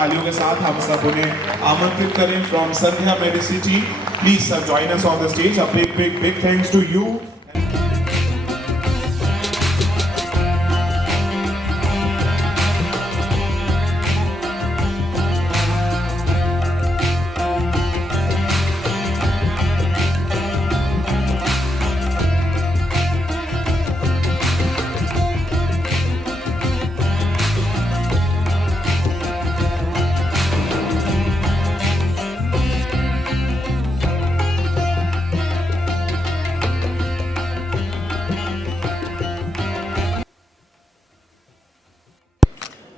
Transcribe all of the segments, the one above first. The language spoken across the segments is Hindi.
तालियों के साथ हम सब उन्हें आमंत्रित करें from Sandhya Medicity. Please sir join us on the stage. A big big big thanks to you.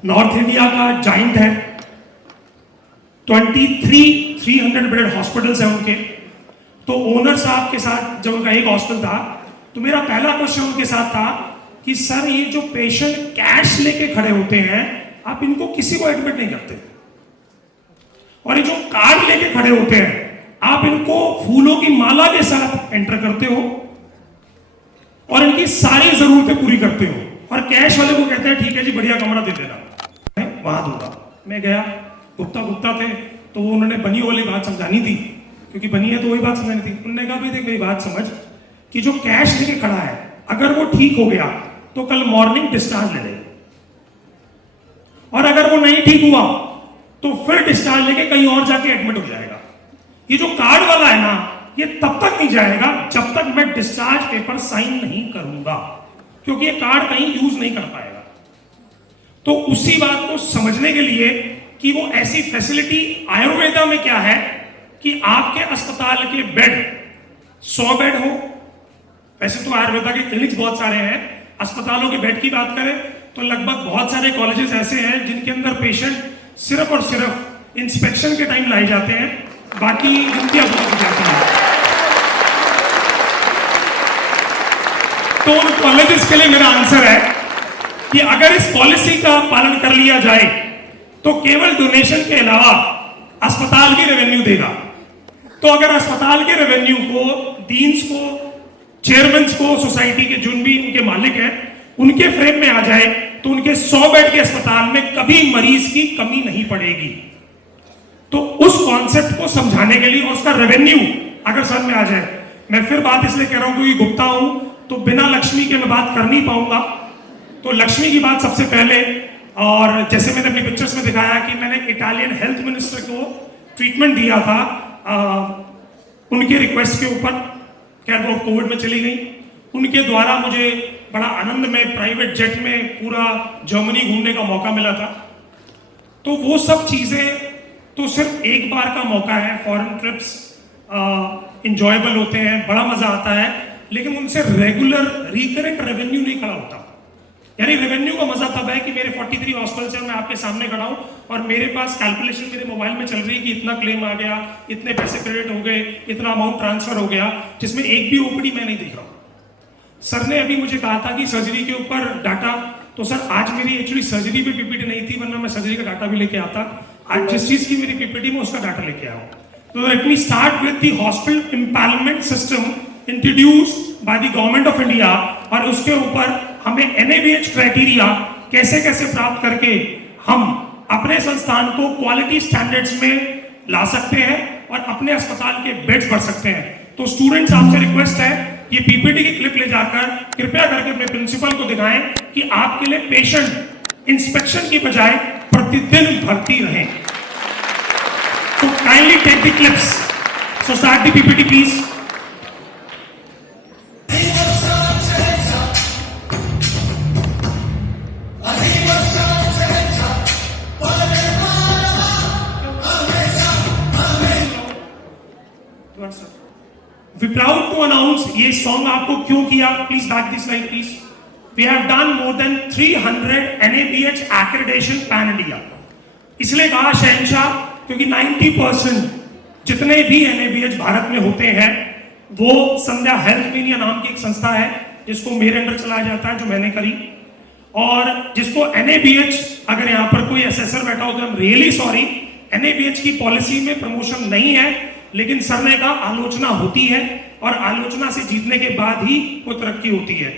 North India का जाइंट है, 300 बेडेड हॉस्पिटल्स हैं उनके। तो ओनर साहब के साथ जब उनका एक हॉस्पिटल था, तो मेरा पहला क्वेश्चन उनके साथ था कि सर ये जो पेशेंट कैश लेके खड़े होते हैं, आप इनको किसी को एडमिट नहीं करते, और ये जो कार्ड लेके खड़े होते हैं आप इनको फूलों की माला के साथ एंटर करते हो और इनकी सारी जरूरतें पूरी करते हो, और कैश वाले को कहते हैं ठीक है जी बढ़िया कमरा दे देना, मैं वहां दूंगा। मैं गया, गुप्ता थे, तो वो उन्होंने बनी वाली बात समझानी थी, क्योंकि बनी है तो वही बात समझानी थी। उन्होंने कहा भाई देख मेरी बात समझ कि जो कैश लेके खड़ा है अगर वो ठीक हो गया तो कल मॉर्निंग डिस्चार्ज ले लेगा, और अगर वो नहीं ठीक हुआ तो फिर डिस्चार्ज लेके कहीं और जाके एडमिट हो जाएगा। ये जो कार्ड वाला है ना, ये तब तक नहीं जाएगा जब तक मैं डिस्चार्ज पेपर साइन नहीं करूंगा, क्योंकि ये कार्ड कहीं यूज नहीं कर पाएगा। तो उसी बात को समझने के लिए कि वो ऐसी फैसिलिटी आयुर्वेदा में क्या है कि आपके अस्पताल के बेड 100 बेड हो। वैसे तो आयुर्वेदा के क्लिनिक्स बहुत सारे हैं, अस्पतालों के बेड की बात करें तो लगभग बहुत सारे कॉलेजेस ऐसे हैं जिनके अंदर पेशेंट सिर्फ और सिर्फ इंस्पेक्शन के टाइम लाए जाते हैं, बाकी ड्यूटियां पूरी जाती हैं। तो उन कॉलेजेस के लिए मेरा आंसर है कि अगर इस पॉलिसी का पालन कर लिया जाए तो केवल डोनेशन के अलावा अस्पताल भी रेवेन्यू देगा। तो अगर अस्पताल के रेवेन्यू को डीन्स को, चेयरमैन को, सोसाइटी के जो भी उनके मालिक हैं उनके फ्रेम में आ जाए तो उनके 100 बेड के अस्पताल में कभी मरीज की कमी नहीं पड़ेगी। तो उस कॉन्सेप्ट को समझाने के लिए और उसका रेवेन्यू अगर समझ में आ जाए, मैं फिर बात इसलिए कह रहा हूं क्योंकि गुप्ता हूं तो बिना लक्ष्मी के मैं बात कर नहीं पाऊंगा। तो लक्ष्मी की बात सबसे पहले, और जैसे मैंने अपनी पिक्चर्स में दिखाया कि मैंने इटालियन हेल्थ मिनिस्टर को ट्रीटमेंट दिया था उनके रिक्वेस्ट के ऊपर, खैर वो कोविड में चली गई। उनके द्वारा मुझे बड़ा आनंद में प्राइवेट जेट में पूरा जर्मनी घूमने का मौका मिला था। तो वो सब चीजें तो सिर्फ एक बार का मौका है, फॉरेन ट्रिप्स इंजॉयबल होते हैं, बड़ा मजा आता है, लेकिन उनसे रेगुलर रिकरेंट रेवेन्यू नहीं खड़ा होता। यानी रेवेन्यू का मजा तब है कि मेरे 43 हॉस्पिटल्स हैं, मैं आपके सामने खड़ा हूं और मेरे पास कैलकुलेशन मेरे मोबाइल में चल रही है कि इतना क्लेम आ गया, इतने पैसे क्रेडिट हो गए, इतना अमाउंट ट्रांसफर हो गया, जिसमें एक भी ओपीडी मैं नहीं देख रहा हूं। सर ने अभी मुझे कहा था कि सर्जरी के ऊपर डाटा, तो सर आज मेरी एक्चुअली सर्जरी पे पीपीटी नहीं थी, वरना मैं सर्जरी का डाटा भी लेके आता। आज जिस चीज की मेरी पीपीटी में उसका डाटा लेके आया। तो let me start with the hospital empowerment system introduced by the government of India, और उसके ऊपर हमें NABH क्राइटेरिया कैसे कैसे प्राप्त करके हम अपने संस्थान को क्वालिटी स्टैंडर्ड्स में ला सकते हैं और अपने अस्पताल के बेड्स बढ़ सकते हैं। तो स्टूडेंट्स आपसे रिक्वेस्ट है, ये पीपीटी की क्लिप ले जाकर कृपया करके अपने प्रिंसिपल को दिखाएं कि आपके लिए पेशेंट इंस्पेक्शन की बजाय प्रतिदिन भर्ती रहे। तो kindly take the clips. So start the PPT please. We proud to announce ये सॉन्ग आपको क्यों किया, please back this slide please. We have done more than 300 NABH accreditation pan India। इसलिए कहा शहंशाह क्योंकि 90% जितने भी NABH भारत में होते हैं वो संध्या हेल्थ मीनिया नाम की एक संस्था है जिसको मेरे अंडर चलाया जाता है, जो मैंने करी। और जिसको NABH, अगर यहाँ पर कोई असेसर बैठा हो तो I'm really sorry, NABH की पॉलिसी में प्रमोशन नहीं है, लेकिन सर ने कहा आलोचना होती है और आलोचना से जीतने के बाद ही कोई तरक्की होती है।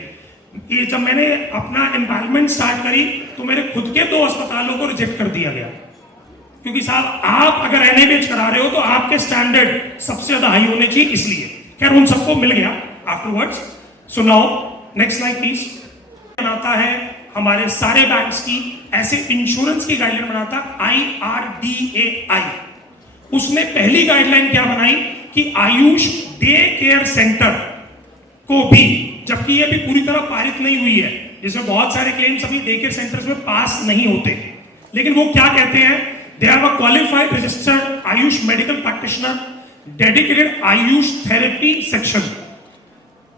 ये जब मैंने अपना एम्पावरमेंट स्टार्ट करी तो मेरे खुद के 2 अस्पतालों को रिजेक्ट कर दिया गया। क्योंकि साहब आप अगर एनएबीएच करा रहे हो तो आपके स्टैंडर्ड सबसे ज्यादा हाई होने चाहिए, इसलिए खैर उन सबको मिल गया afterwards. So now next slide please. बनाता है हमारे सारे बैंक्स की, ऐसे इंश्योरेंस की गाइडलाइन बनाता IRDAI। उसने पहली गाइडलाइन क्या बनाई कि आयुष डे केयर सेंटर को भी, जबकि ये भी पूरी तरह पारित नहीं हुई है, जिसमें बहुत सारे क्लेम्स अभी डे केयर सेंटर्स में पास नहीं होते, लेकिन वो क्या कहते हैं, they have a qualified registered Ayush medical practitioner dedicated Ayush therapy section.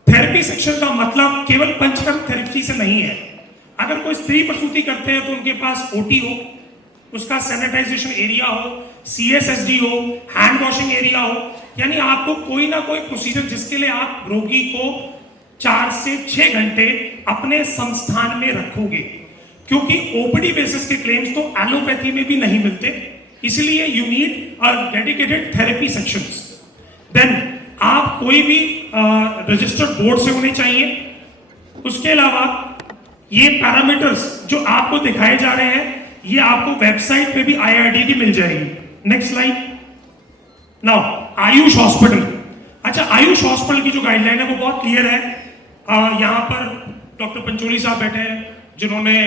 Therapy section का मतलब केवल पंचकर्म थेरेपी से नहीं है। अगर कोई स्त्री प्रसूति करते हैं तो उनके पास ओटी हो, उसका सैनिटाइजेशन एरिया हो, CSSD हो, हैंड वॉशिंग एरिया हो, यानी आपको कोई ना कोई प्रोसीजर जिसके लिए आप रोगी को 4 से 6 घंटे अपने संस्थान में रखोगे, क्योंकि ओपीडी बेसिस के क्लेम्स तो एलोपैथी में भी नहीं मिलते, इसलिए you need a dedicated therapy sections. Then आप कोई भी रजिस्टर्ड बोर्ड से होने चाहिए। उसके अलावा ये पैरामीटर्स जो आपको दिखाए जा रहे हैं, ये आपको वेबसाइट पे भी IRD की मिल जाएगी। Next slide. Now Ayush hospital. अच्छा, आयुष हॉस्पिटल की जो गाइडलाइन है वो बहुत क्लियर है। यहाँ पर डॉक्टर पंचोली साहब बैठे हैं, जिन्होंने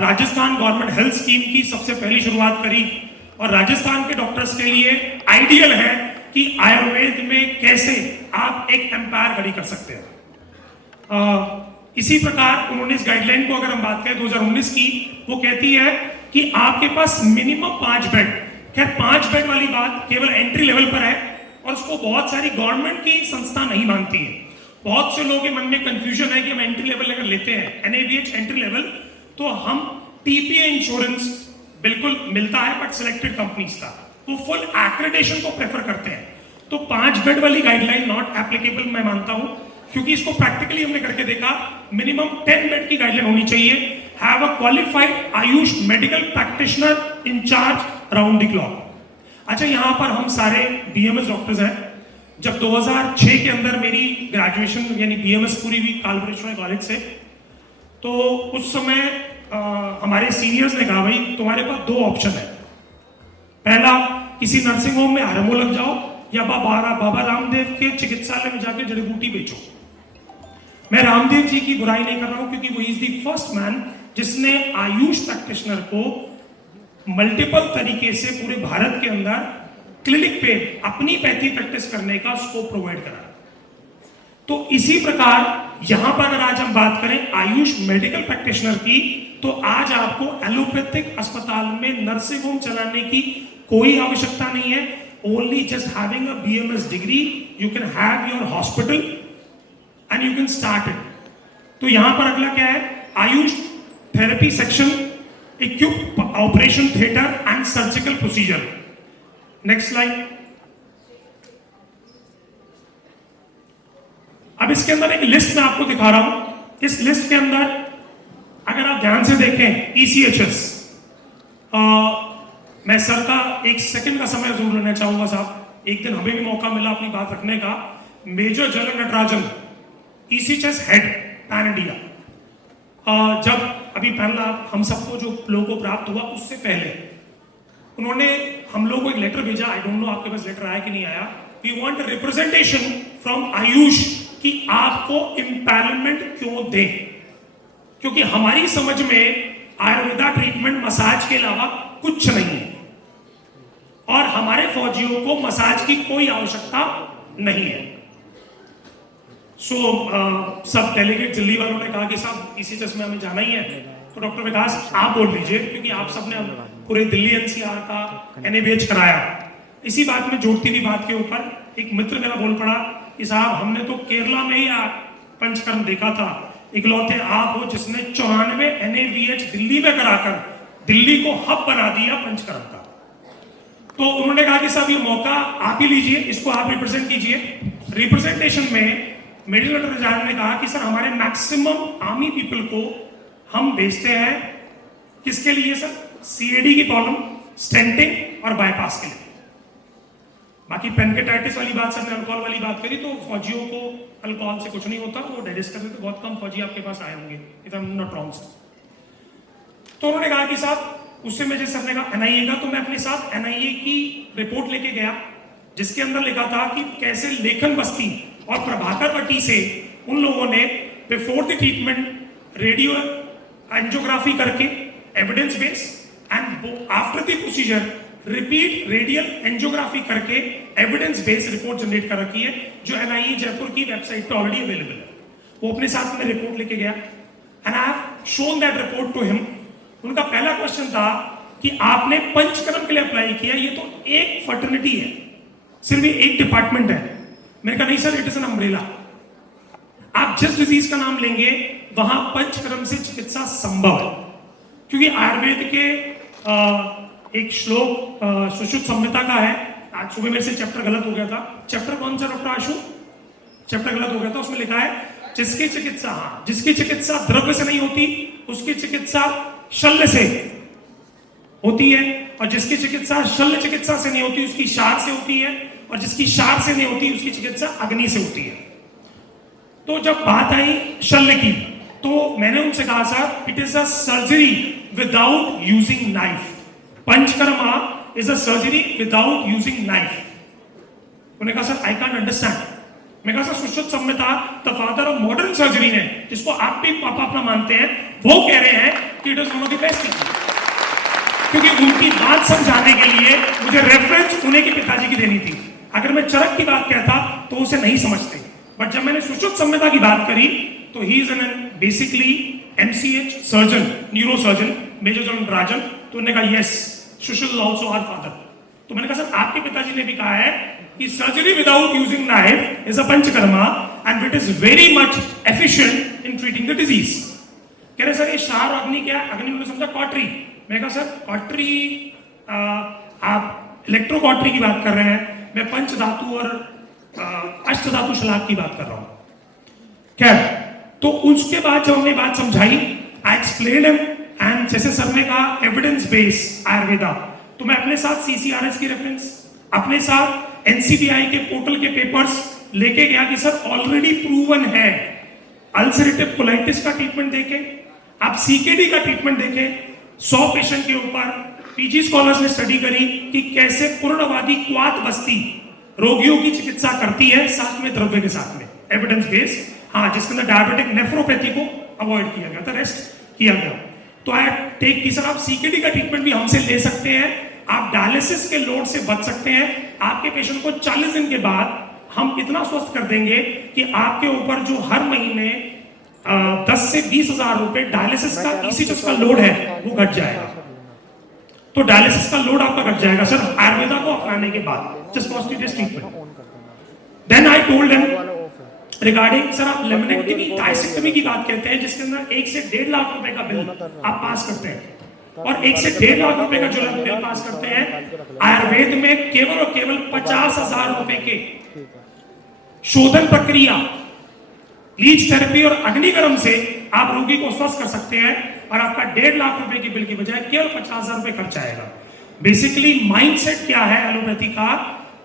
राजस्थान गवर्नमेंट हेल्थ स्कीम की सबसे पहली शुरुआत करी, और राजस्थान के डॉक्टर्स के लिए आइडियल है कि आयुर्वेद में कैसे आप एक एम्पायर खड़ी कर सकते हैं। इसी प्रकार उन्होंने इस गाइडलाइन को, अगर हम बात करें 2019 की, वो कहती है कि आपके पास मिनिमम 5 बेड, खैर 5 बेड वाली बात केवल एंट्री लेवल पर है, और उसको बहुत सारी गवर्नमेंट की संस्था नहीं मानती है। बहुत से लोगों के मन में कंफ्यूजन है कि हम एंट्री लेवल अगर लेते हैं NABH एंट्री लेवल, तो हम TPA इंश्योरेंस बिल्कुल मिलता है, बट सिलेक्टेड कंपनीज का, वो फुल एक्रेडिटेशन को प्रेफर करते हैं। तो 5 बेड वाली गाइडलाइन नॉट एप्लीकेबल मैं मानता हूं, क्योंकि इसको प्रैक्टिकली हमने करके देखा, मिनिमम 10 बेड की गाइडलाइन होनी चाहिए। Have a qualified Ayush medical practitioner in charge round the clock. अच्छा, यहां पर हम सारे BMS डॉक्टर्स हैं। जब 2006 के अंदर मेरी ग्रेजुएशन यानी BMS पूरी हुई कालभैरव कॉलेज से, तो उस समय हमारे सीनियर्स ने कहा, भाई तुम्हारे पास 2 ऑप्शन है, पहला किसी नर्सिंग होम में आरएमओ लग जाओ, या बाबा रामदेव के चिकित्सालय में जाकर जड़ी बूटी बेचो। मैं रामदेव जी की बुराई नहीं कर रहा हूं, क्योंकि वो इज द फर्स्ट मैन जिसने आयुष प्रैक्टिशनर को मल्टीपल तरीके से पूरे भारत के अंदर क्लिनिक पे अपनी पैथी प्रैक्टिस करने का स्कोप प्रोवाइड करा। तो इसी प्रकार यहां पर अगर आज हम बात करें आयुष मेडिकल प्रैक्टिशनर की, तो आज आपको एलोपैथिक अस्पताल में नर्सिंग होम चलाने की कोई आवश्यकता नहीं है। Only just having a BMS degree, you can have your hospital and you can start it. तो यहां पर अगला क्या है, Ayush therapy section, equip operation theatre and surgical procedure. Next slide. अब इसके अंदर एक लिस्ट मैं आपको दिखा रहा हूं। इस लिस्ट के अंदर अगर आप ध्यान से देखें, ECHS, मैं सर का 1 सेकंड का समय जरूर लेना चाहूंगा साहब, एक दिन हमें भी मौका मिला अपनी बात रखने का। Major general Natarajan, ECHS head pan India, जब अभी पहला हम सबको जो लोगों को प्राप्त हुआ, उससे पहले उन्होंने हम लोगों को एक लेटर भेजा। आई डोंट नो आपके पास लेटर आया कि नहीं आया। We want representation from Ayush कि आपको एम्पावरमेंट क्यों दें, क्योंकि हमारी समझ में आयुर्वेदा ट्रीटमेंट मसाज के अलावा कुछ नहीं है, और हमारे फौजियों को मसाज की कोई आवश्यकता नहीं है। सब डेलीगेट दिल्ली वालों ने कहा कि साहब ECHS में हमें जाना ही है, तो डॉक्टर विकास आप बोल लीजिए, क्योंकि आप सबने पूरे दिल्ली NCR का NABH कराया। इसी बात में जोड़ती हुई बात के ऊपर एक मित्र मेरा बोल पड़ा कि साहब हमने तो केरला में ही पंचकर्म देखा था, इकलौते आप हो जिसने 94 NABH दिल्ली में कराकर दिल्ली को हब बना दिया पंचकर्म का। तो उन्होंने कहा कि साहब ये मौका आप ही लीजिए, इसको आप रिप्रेजेंट कीजिए। रिप्रेजेंटेशन में मेडिकल डॉक्टर ने कहा कि सर हमारे मैक्सिमम आर्मी पीपल को हम भेजते हैं, किसके लिए सर, CAD की प्रॉब्लम, स्टेंटिंग और बाईपास के लिए। बाकी पेनकेटाइटिस वाली बात, सर ने अल्कोहल वाली बात करी, तो फौजियों को अल्कोहल से कुछ नहीं होता, वो डाइजेस्ट करते, तो बहुत कम फौजी आपके पास आए होंगे, if I am not wrong sir. तो उन्होंने कहा कि साहब उससे मुझे सर ने कहा एनआईए का, तो मैं अपने साथ एनआईए की रिपोर्ट लेके गया जिसके अंदर लिखा था कि कैसे लेखन बस्ती और प्रभाकर वटी से उन लोगों ने before the treatment radio angiography करके evidence base and after the procedure repeat radial angiography करके एविडेंस बेस रिपोर्ट जनरेट कर रखी है, जो एनआईए जयपुर की वेबसाइट पे ऑलरेडी अवेलेबल है। वो अपने साथ में रिपोर्ट लेके गया and I have shown that report to him. उनका पहला क्वेश्चन था कि आपने पंचकर्म के लिए अप्लाई किया, ये तो एक फर्टर्निटी है, सिर्फ ये एक डिपार्टमेंट है। मैंने कहा नहीं sir, it is an umbrella. आप जिस डिजीज का नाम लेंगे वहां पंचकर्म से चिकित्सा संभव है, क्योंकि आयुर्वेद के एक श्लोक सुश्रुत संहिता का है। आज सुबह मेरे से चैप्टर गलत हो गया था। चैप्टर कौन सा डॉक्टर आशु? चैप्टर गलत हो गया था। उसमें लिखा है जिसकी चिकित्सा, हाँ, जिसकी चिकित्सा द्रव्य से नहीं होती उसकी चिकित्सा शल्य से होती है, और जिसकी चिकित्सा शल्य चिकित्सा से नहीं होती उसकी शार से होती है, और जिसकी शार से नहीं होती उसकी चिकित्सा अग्नि से होती है। तो जब बात आई शल्य की, तो मैंने उनसे कहा sir, it is a surgery without using knife. Panchakarma is a surgery without using knife. उन्होंने कहा सर आई कैन अंडरस्टैंड। मैं कहा sir Sushruta Samhita the father of modern surgery है, जिसको आप भी पापा अपना मानते हैं, वो कह रहे हैं कि it is one of the best thing. क्योंकि उनकी बात समझाने के लिए मुझे रेफरेंस उन्हीं के पिताजी की देनी थी। अगर मैं चरक की बात कहता तो उसे नहीं समझते, बट जब मैंने सुश्रुत संहिता की बात करी तो he is an basically MCh surgeon, neuro surgeon, major general Rajan. तो उन्होंने कहा yes, Sushruta is also our father. तो मैंने कहा सर आपके पिताजी ने भी कहा है कि surgery without using knife is a panchakarma and it is very much efficient in treating the disease. कह रहे सर ये शार और अग्नि क्या है? अग्नि उन्होंने समझा कॉटरी। मैं कहा सर कॉटरी, आप इलेक्ट्रो कॉटरी की बात कर रहे हैं, मैं पंच धातु और अष्ट धातु शलाक की बात कर रहा हूं। खैर, तो उसके बाद जब हमने बात समझाई, आई एक्सप्लेन्ड हिम, एंड जैसे सर ने कहा एविडेंस बेस आयुर्वेदा, तो मैं अपने साथ सीसीआरएस की रेफरेंस, अपने साथ एनसीबीआई के पोर्टल के पेपर्स लेके गया कि सर ऑलरेडी प्रूवन है। अल्सरेटिव कोलाइटिस का ट्रीटमेंट देखें, आप सीकेडी का ट्रीटमेंट देखें, 100 पेशेंट के ऊपर पीजी स्कॉलर्स ने स्टडी करी कि कैसे पूर्णवादी क्वात बस्ती रोगियों की चिकित्सा करती है, साथ में द्रव्य के साथ में, एविडेंस बेस। हाँ, जिसके अंदर डायबिटिक नेफ्रोपैथी को अवॉइड किया गया था, रेस्ट किया गया। तो आई टेक की सर आप सीकेडी का ट्रीटमेंट भी हमसे ले सकते हैं, आप डायलिसिस के लोड से बच सकते हैं। आपके पेशेंट को 40 दिन के बाद हम इतना स्वस्थ कर देंगे कि आपके ऊपर जो हर महीने 10 से 20 हजार रुपए डायलिसिस का ईसीएच का लोड है वो घट जाएगा। तो डायलिसिस का लोड आपका घट जाएगा सर आयुर्वेदा को अपनाने के बाद, just positive treatment. Then I told him regarding sir आप लेमिनेक्टमी डायसेक्टमी की बात कहते हैं, जिसके अंदर 1 से 1.5 लाख रुपए का बिल आप पास करते हैं, और 1 से 1.5 लाख रुपए का जो बिल पास करते हैं, आयुर्वेद में केवल और केवल 50,000 रुपए के शोधन प्रक्रिया, लीच थेरेपी और अग्निकर्म से आप रोगी को स्वस्थ कर सकते हैं, और आपका 1.5 लाख रुपए की बिल की बजाय केवल 50,000 रुपए खर्च आएगा। बेसिकली माइंडसेट क्या है एलोपैथी का,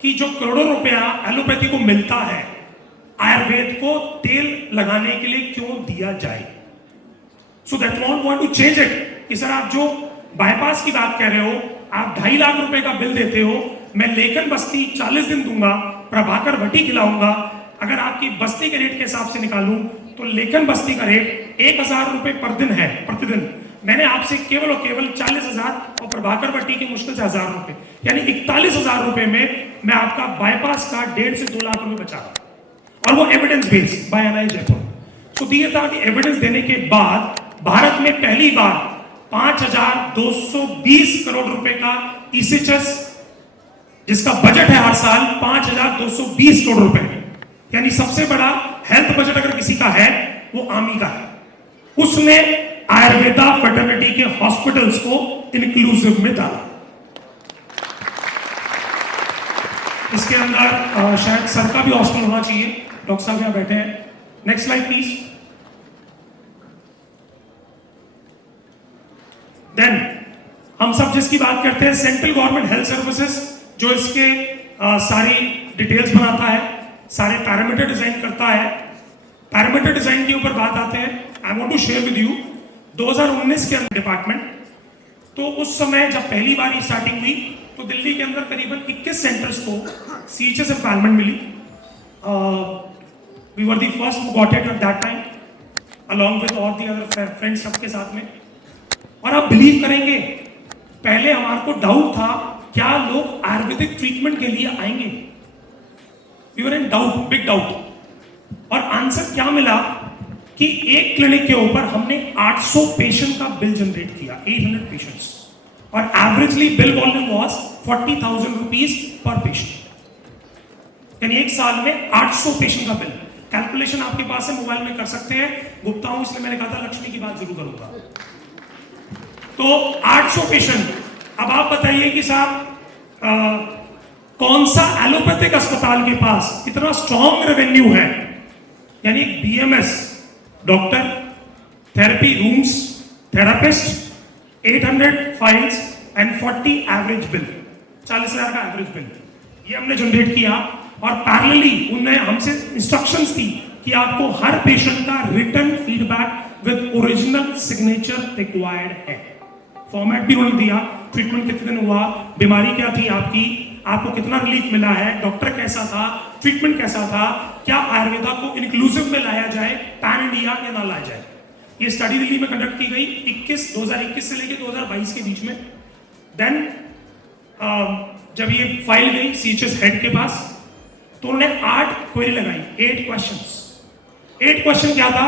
कि जो करोड़ों रुपया एलोपैथी को मिलता है, आयुर्वेद को तेल लगाने के लिए क्यों दिया जाए? So that won't want to change it, कि सर आप जो बाईपास की बात कह रहे हो, आप 2.5 लाख रुपए का बिल देते हो, मैं लेखन बस्ती 40 दिन दूंगा, प्रभाकर वटी खिलाऊंगा। अगर आपकी बस्ती के रेट के हिसाब से निकालूं तो लेखन बस्ती का रेट 1,000 रुपए पर दिन है, प्रतिदिन। मैंने आपसे केवल और केवल 40,000 और प्रभाकर वटी की मुश्किल से 1,000 रुपए, यानी 41,000 रुपए में मैं आपका बाईपास का 1.5 से 2 लाख रुपए बचा रहा हूं, और वो evidence based by NIA Jaipur. तो दिए था कि एविडेंस देने के बाद भारत में पहली बार 5,220 करोड़ रुपए का ईसीएचएस, जिसका बजट है हर साल 5,220 करोड़ रुपए, यानी सबसे बड़ा हेल्थ बजट अगर किसी का है वो आर्मी का है, उसने आयुर्वेदा फर्टिलिटी के हॉस्पिटल्स को इंक्लूसिव में डाला। इसके अंदर शायद सर का भी हॉस्पिटल होना चाहिए, डॉक्टर साहब यहां बैठे हैं। Next slide please. देन हम सब जिसकी बात करते हैं सेंट्रल गवर्नमेंट हेल्थ सर्विसेज, जो इसके सारी डिटेल्स बनाता है, सारे पैरामीटर डिजाइन करता है। पैरामीटर डिजाइन के ऊपर बात आते हैं। I want to share with you 2019 के अंदर डिपार्टमेंट तो उस समय जब पहली बार ये स्टार्टिंग हुई तो दिल्ली के अंदर करीबन 21 सेंटर्स को CHS एम्पावरमेंट मिली. We were the first who got it at that time along with all the other friends सबके साथ में. और आप बिलीव करेंगे, पहले हमारे को डाउट था क्या लोग आयुर्वेदिक ट्रीटमेंट के लिए आएंगे. We were in doubt, big doubt. और आंसर क्या मिला कि एक क्लिनिक के ऊपर हमने 800 पेशेंट का बिल जनरेट किया, 800 पेशेंट्स, और averagely bill volume was 40,000 rupees per patient. यानी एक साल में 800 पेशेंट का बिल. कैलकुलेशन आपके पास है, मोबाइल में कर सकते हैं. गुप्ता हूं इसलिए मैंने कहा था लक्ष्मी की बात जरूर करूंगा. तो 800 पेशेंट. अब आप बताइए कि साहब कौन सा एलोपैथिक अस्पताल के पास इतना स्ट्रॉन्ग रेवेन्यू है. यानी BMS, doctor, therapy rooms, therapist, 800 files and 40 average bill, 40,000 का एवरेज बिल ये हमने जनरेट किया. और पैरेलली उन्होंने हमसे इंस्ट्रक्शंस दी कि आपको हर पेशेंट का return feedback with original signature required है. फॉर्मेट भी उन्होंने दिया, ट्रीटमेंट कितने दिन हुआ, बीमारी क्या थी आपकी, आपको कितना रिलीफ मिला है, डॉक्टर कैसा था, ट्रीटमेंट कैसा था, क्या आयुर्वेदा को इंक्लूसिव में लाया जाए, पैन इंडिया या ना लाया जाए. ये स्टडी दिल्ली में कंडक्ट की गई 2021 से लेकर 2022 के बीच में. देन जब ये फाइल गई CHS हेड के पास तो उन्होंने 8 क्वेरी लगाई, 8 क्वेश्चंस. 8 क्वेश्चन क्या था?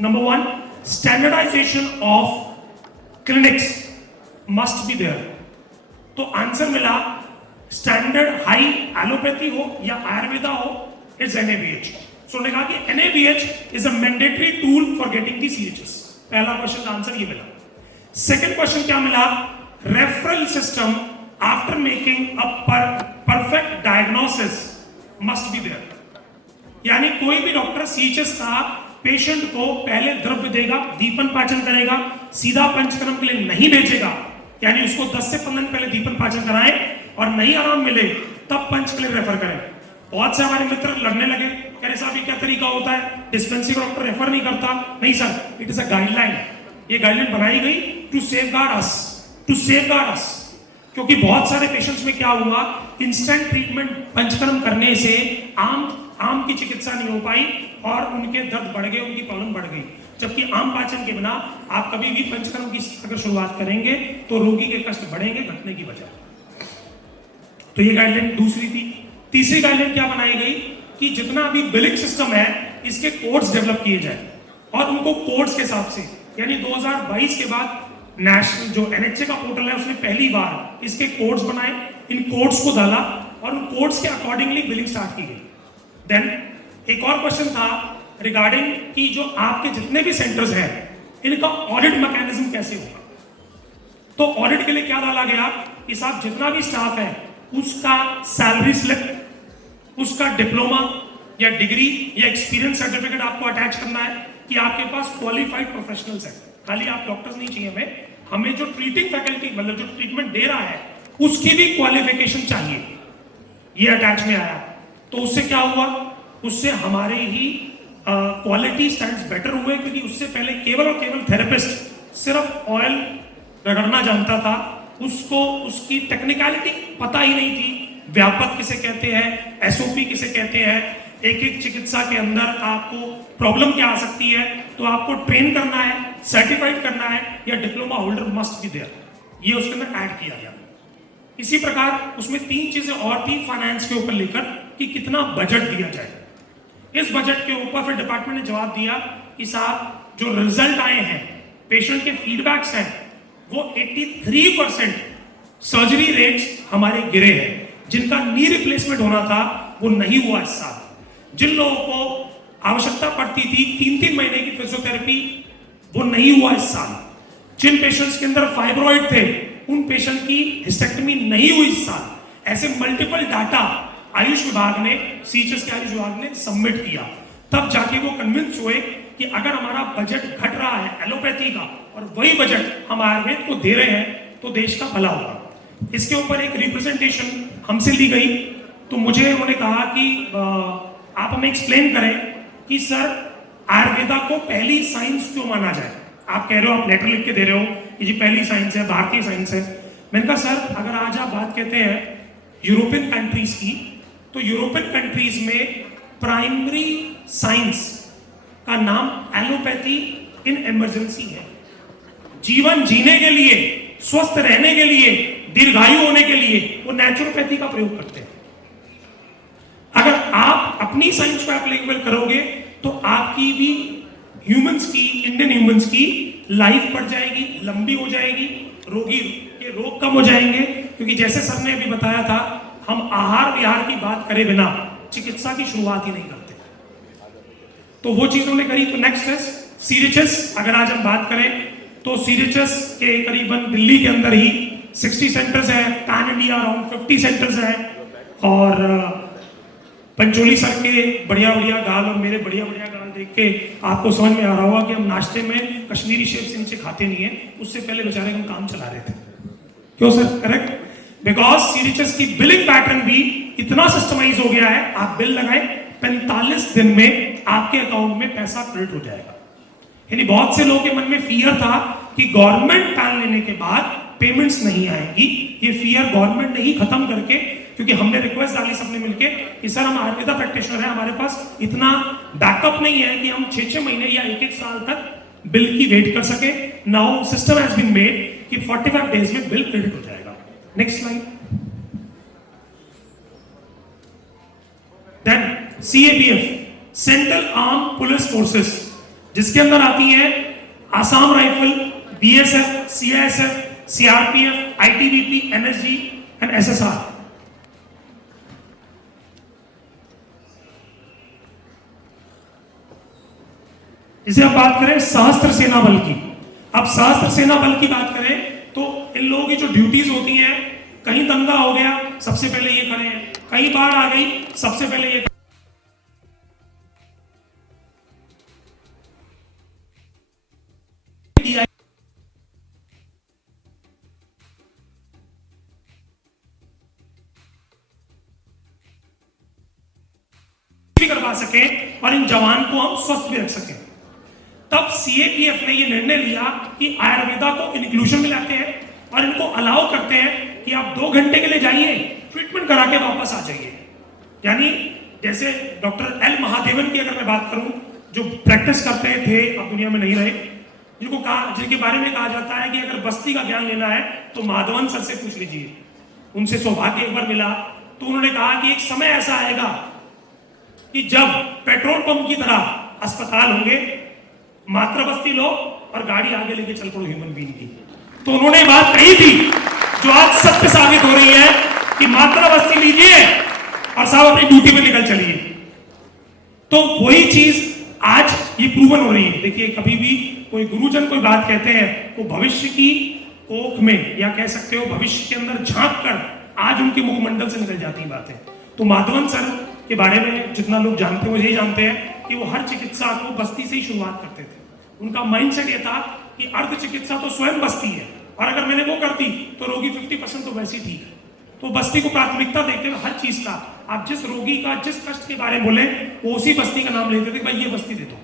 Number 1, standardisation of clinics must be there. तो आंसर मिला स्टैंडर्ड हाई एलोपैथी हो या आयुर्वेदा हो, इट्स NABH. सो उन्होंने कहा कि NABH is a mandatory tool for getting the CHS. पहला क्वेश्चन का आंसर ये मिला. सेकंड क्वेश्चन क्या मिला? Referral system after making a perfect diagnosis must be there. यानी कोई भी डॉक्टर CHS का पेशेंट को पहले द्रव्य देगा, दीपन पाचन करेगा, सीधा पंचकर्म के लिए नहीं भेजेगा. यानी उसको 10 से 15 दिन पहले दीपन पाचन कराएं और नहीं आराम मिले तब पंच के लिए रेफर करें. बहुत से हमारे मित्र लड़ने लगे, कह रहे साहब ये क्या तरीका होता है, डिस्पेंसरी का डॉक्टर रेफर नहीं करता. नहीं sir, it is a guideline. ये गाइडलाइन बनाई गई टू सेफगार्ड अस. क्योंकि बहुत सारे पेशेंट्स में क्या हुआ, इंस्टेंट ट्रीटमेंट पंचकर्म करने से आम की चिकित्सा नहीं हो पाई और उनके दर्द बढ़ गए, उनकी प्रॉब्लम बढ़ गई. जबकि आम पाचन के बिना आप कभी भी पंचकर्म की अगर शुरुआत करेंगे तो रोगी के कष्ट बढ़ेंगे घटने की वजह. तो ये गाइडलाइन दूसरी थी. तीसरी गाइडलाइन क्या बनाई गई कि जितना भी बिलिंग सिस्टम है इसके कोड्स डेवलप किए जाए और उनको कोड्स के हिसाब से. यानी 2022 के बाद नेशनल जो NHA का पोर्टल है उसने पहली बार इसके कोड्स बनाए, इन कोड्स को डाला और उन कोड्स के अकॉर्डिंगली बिलिंग स्टार्ट की गई. देन एक और क्वेश्चन था रिगार्डिंग कि जो आपके जितने भी सेंटर्स हैं इनका ऑडिट मैकेनिज्म कैसे होगा. तो ऑडिट के लिए क्या डाला गया कि साहब जितना भी स्टाफ है उसका सैलरी स्लिप, उसका डिप्लोमा या डिग्री या एक्सपीरियंस सर्टिफिकेट आपको अटैच करना है कि आपके पास क्वालिफाइड प्रोफेशनल्स हैं. खाली आप डॉक्टर्स नहीं चाहिए हमें जो ट्रीटिंग फैकल्टी मतलब जो ट्रीटमेंट दे रहा है उसकी भी क्वालिफिकेशन चाहिए. ये अटैच में आया. तो उससे क्या हुआ, उससे हमारे ही क्वालिटी स्टैंडर्ड्स बेटर हुए. क्योंकि उससे पहले केवल और केवल थेरेपिस्ट सिर्फ ऑयल रगड़ना जानता था, उसको उसकी टेक्निकलिटी पता ही नहीं थी. व्यापक किसे कहते हैं, SOP किसे कहते हैं, एक एक चिकित्सा के अंदर आपको प्रॉब्लम क्या आ सकती है, तो आपको ट्रेन करना है, सर्टिफाइड करना है या diploma holder must be there. ये उसके अंदर ऐड किया गया. इसी प्रकार उसमें 3 चीजें और थी फाइनेंस के ऊपर लेकर कि कितना बजट दिया जाए. इस बजट के ऊपर फिर डिपार्टमेंट ने जवाब दिया कि साहब जो रिजल्ट आए हैं, पेशेंट के फीडबैक्स हैं, वो 83% सर्जरी रेट्स हमारे गिरे हैं. जिनका नी रिप्लेसमेंट होना था वो नहीं हुआ इस साल. जिन लोगों को आवश्यकता पड़ती थी 3-3 महीने की फिजियोथेरेपी, वो नहीं हुआ इस साल. जिन पेशेंट्स के अंदर फाइब्रॉइड थे उन पेशेंट की हिस्टेक्टमी नहीं हुई इस साल. ऐसे मल्टीपल डाटा आयुष विभाग ने, CHS के आयुष विभाग ने सबमिट किया. तब जाके वो कन्विंस हुए कि अगर हमारा बजट घट रहा है एलोपैथी का और वही बजट हम आयुर्वेद को दे रहे हैं तो देश का भला होगा. इसके ऊपर एक रिप्रेजेंटेशन हमसे ली गई. तो मुझे उन्होंने कहा कि आप हमें एक्सप्लेन करें कि सर आयुर्वेदा को पहली साइंस क्यों माना जाए. आप कह रहे हो, आप लेटर लिख के दे रहे हो कि जी पहली साइंस है, भारतीय साइंस है। मैंने कहा सर अगर आज आप बात कहते हैं यूरोपियन कंट्रीज की, तो यूरोपियन कंट्रीज में प्राइमरी साइंस का नाम एलोपैथी इन इमरजेंसी है। जीवन जीने के लिए, स्वस्थ रहने के लिए, दीर्घायु होने के लिए वो नेचुरोपैथी का प्रयोग करते हैं। अगर आप अपनी साइंस को एप्लीकेबल करोगे तो आपकी भी ह्यूमंस की, इंडियन ह्यूमंस की लाइफ बढ़ जाएगी, लंबी हो जाएगी, रोगी के रोग कम हो जाएंगे। क्योंकि जैसे सर ने अभी बताया था, हम आहार विहार की बात करे बिना चिकित्सा की शुरुआत ही नहीं करते। तो वो चीज हमने करी। तो नेक्स्ट है सीरीएचएस। अगर आज हम बात करें तो सीरीएचएस के करीबन दिल्ली के अंदर ही 60 सेंटर्स है, पैन इंडिया अराउंड 50 सेंटर्स है। और पंचोली सर के बढ़िया बढ़िया गाल और मेरे बढ़िया बढ़िया गाल देख के आपको समझ में आ रहा होगा कि हम नाश्ते में कश्मीरी शेव से नीचे खाते नहीं है। उससे पहले बेचारे हम काम चला रहे थे। क्यों सर? करेक्ट। बिकॉज सीरीएचएस की बिलिंग पैटर्न भी इतना सिस्टमाइज हो गया है, आप बिल लगाए 45 दिन में आपके अकाउंट में पैसा क्रेडिट हो जाएगा। यानी बहुत से लोगों के मन में फियर था कि गवर्नमेंट पैन लेने के बाद पेमेंट्स नहीं आएंगी। ये फियर गवर्नमेंट ने ही खत्म करके, क्योंकि हमने रिक्वेस्ट डाली सबने मिलके कि सर हम आयुर्वेदा प्रैक्टिशनर है, हमारे पास इतना बैकअप नहीं है कि हम 6-6 महीने या 1-1 साल तक बिल की वेट कर सके। Now system has been made कि 45 डेज में बिल क्रेडिट हो जाएगा। Next slide. Then CAPF, central arm police forces, जिसके अंदर आती है Assam rifle, BSF, CISF, CRPF, ITBP, NSG and SSR. इसे आप बात करें सशस्त्र सेना बल की। अब सशस्त्र सेना बल की बात करें तो इन लोगों की जो ड्यूटीज होती हैं, कहीं दंगा हो गया सबसे पहले ये करें, कहीं बाढ़ आ गई सबसे पहले ये भी करवा सके और इन जवान को हम स्वस्थ भी रख सके। तब सीएपीएफ ने ये निर्णय लिया कि आयुर्वेदा को इंक्लूजन में लाते हैं और इनको अलाउ करते हैं कि आप 2 घंटे के लिए जाइए, ट्रीटमेंट करा के वापस आ जाइए। यानी जैसे डॉक्टर एल महादेवन की अगर मैं बात करूं, जो प्रैक्टिस करते थे, अब दुनिया में नहीं रहे, जिनके बारे में कहा जाता है कि अगर बस्ती का ज्ञान लेना है तो माधवन सर से पूछ लीजिए। उनसे सौभाग्य एक बार मिला तो उन्होंने कहा कि एक समय ऐसा आएगा कि जब पेट्रोल पंप की तरह अस्पताल होंगे, मात्र बस्ती लो और गाड़ी आगे लेके चल पड़ो ह्यूमन बीइंग की। तो उन्होंने बात कही थी जो आज सत्य साबित हो रही है कि मात्र बस्ती लीजिए और साहब अपनी ड्यूटी पे निकल चलिए। तो वही चीज आज ये प्रूवन हो रही है। देखिए कभी भी कोई गुरुजन कोई बात कहते हैं वो भविष्य की कोख में, या कह सकते हो भविष्य के अंदर झांक कर आज उनके मुखमंडल से निकल जाती बातें। तो माधवन सर के बारे में जितना लोग जानते हैं वो यही जानते हैं कि वो हर चिकित्सा को बस्ती से ही शुरुआत करते थे। उनका माइंडसेट ये था कि अर्ध चिकित्सा तो स्वयं बस्ती है और अगर मैंने वो कर दी तो रोगी 50% तो वैसे ही ठीक है। तो बस्ती को प्राथमिकता देते हुए हर चीज का, आप जिस रोगी का जिस कष्ट के बारे में बोले वो उसी बस्ती का नाम लेते थे, भाई ये बस्ती दे दो।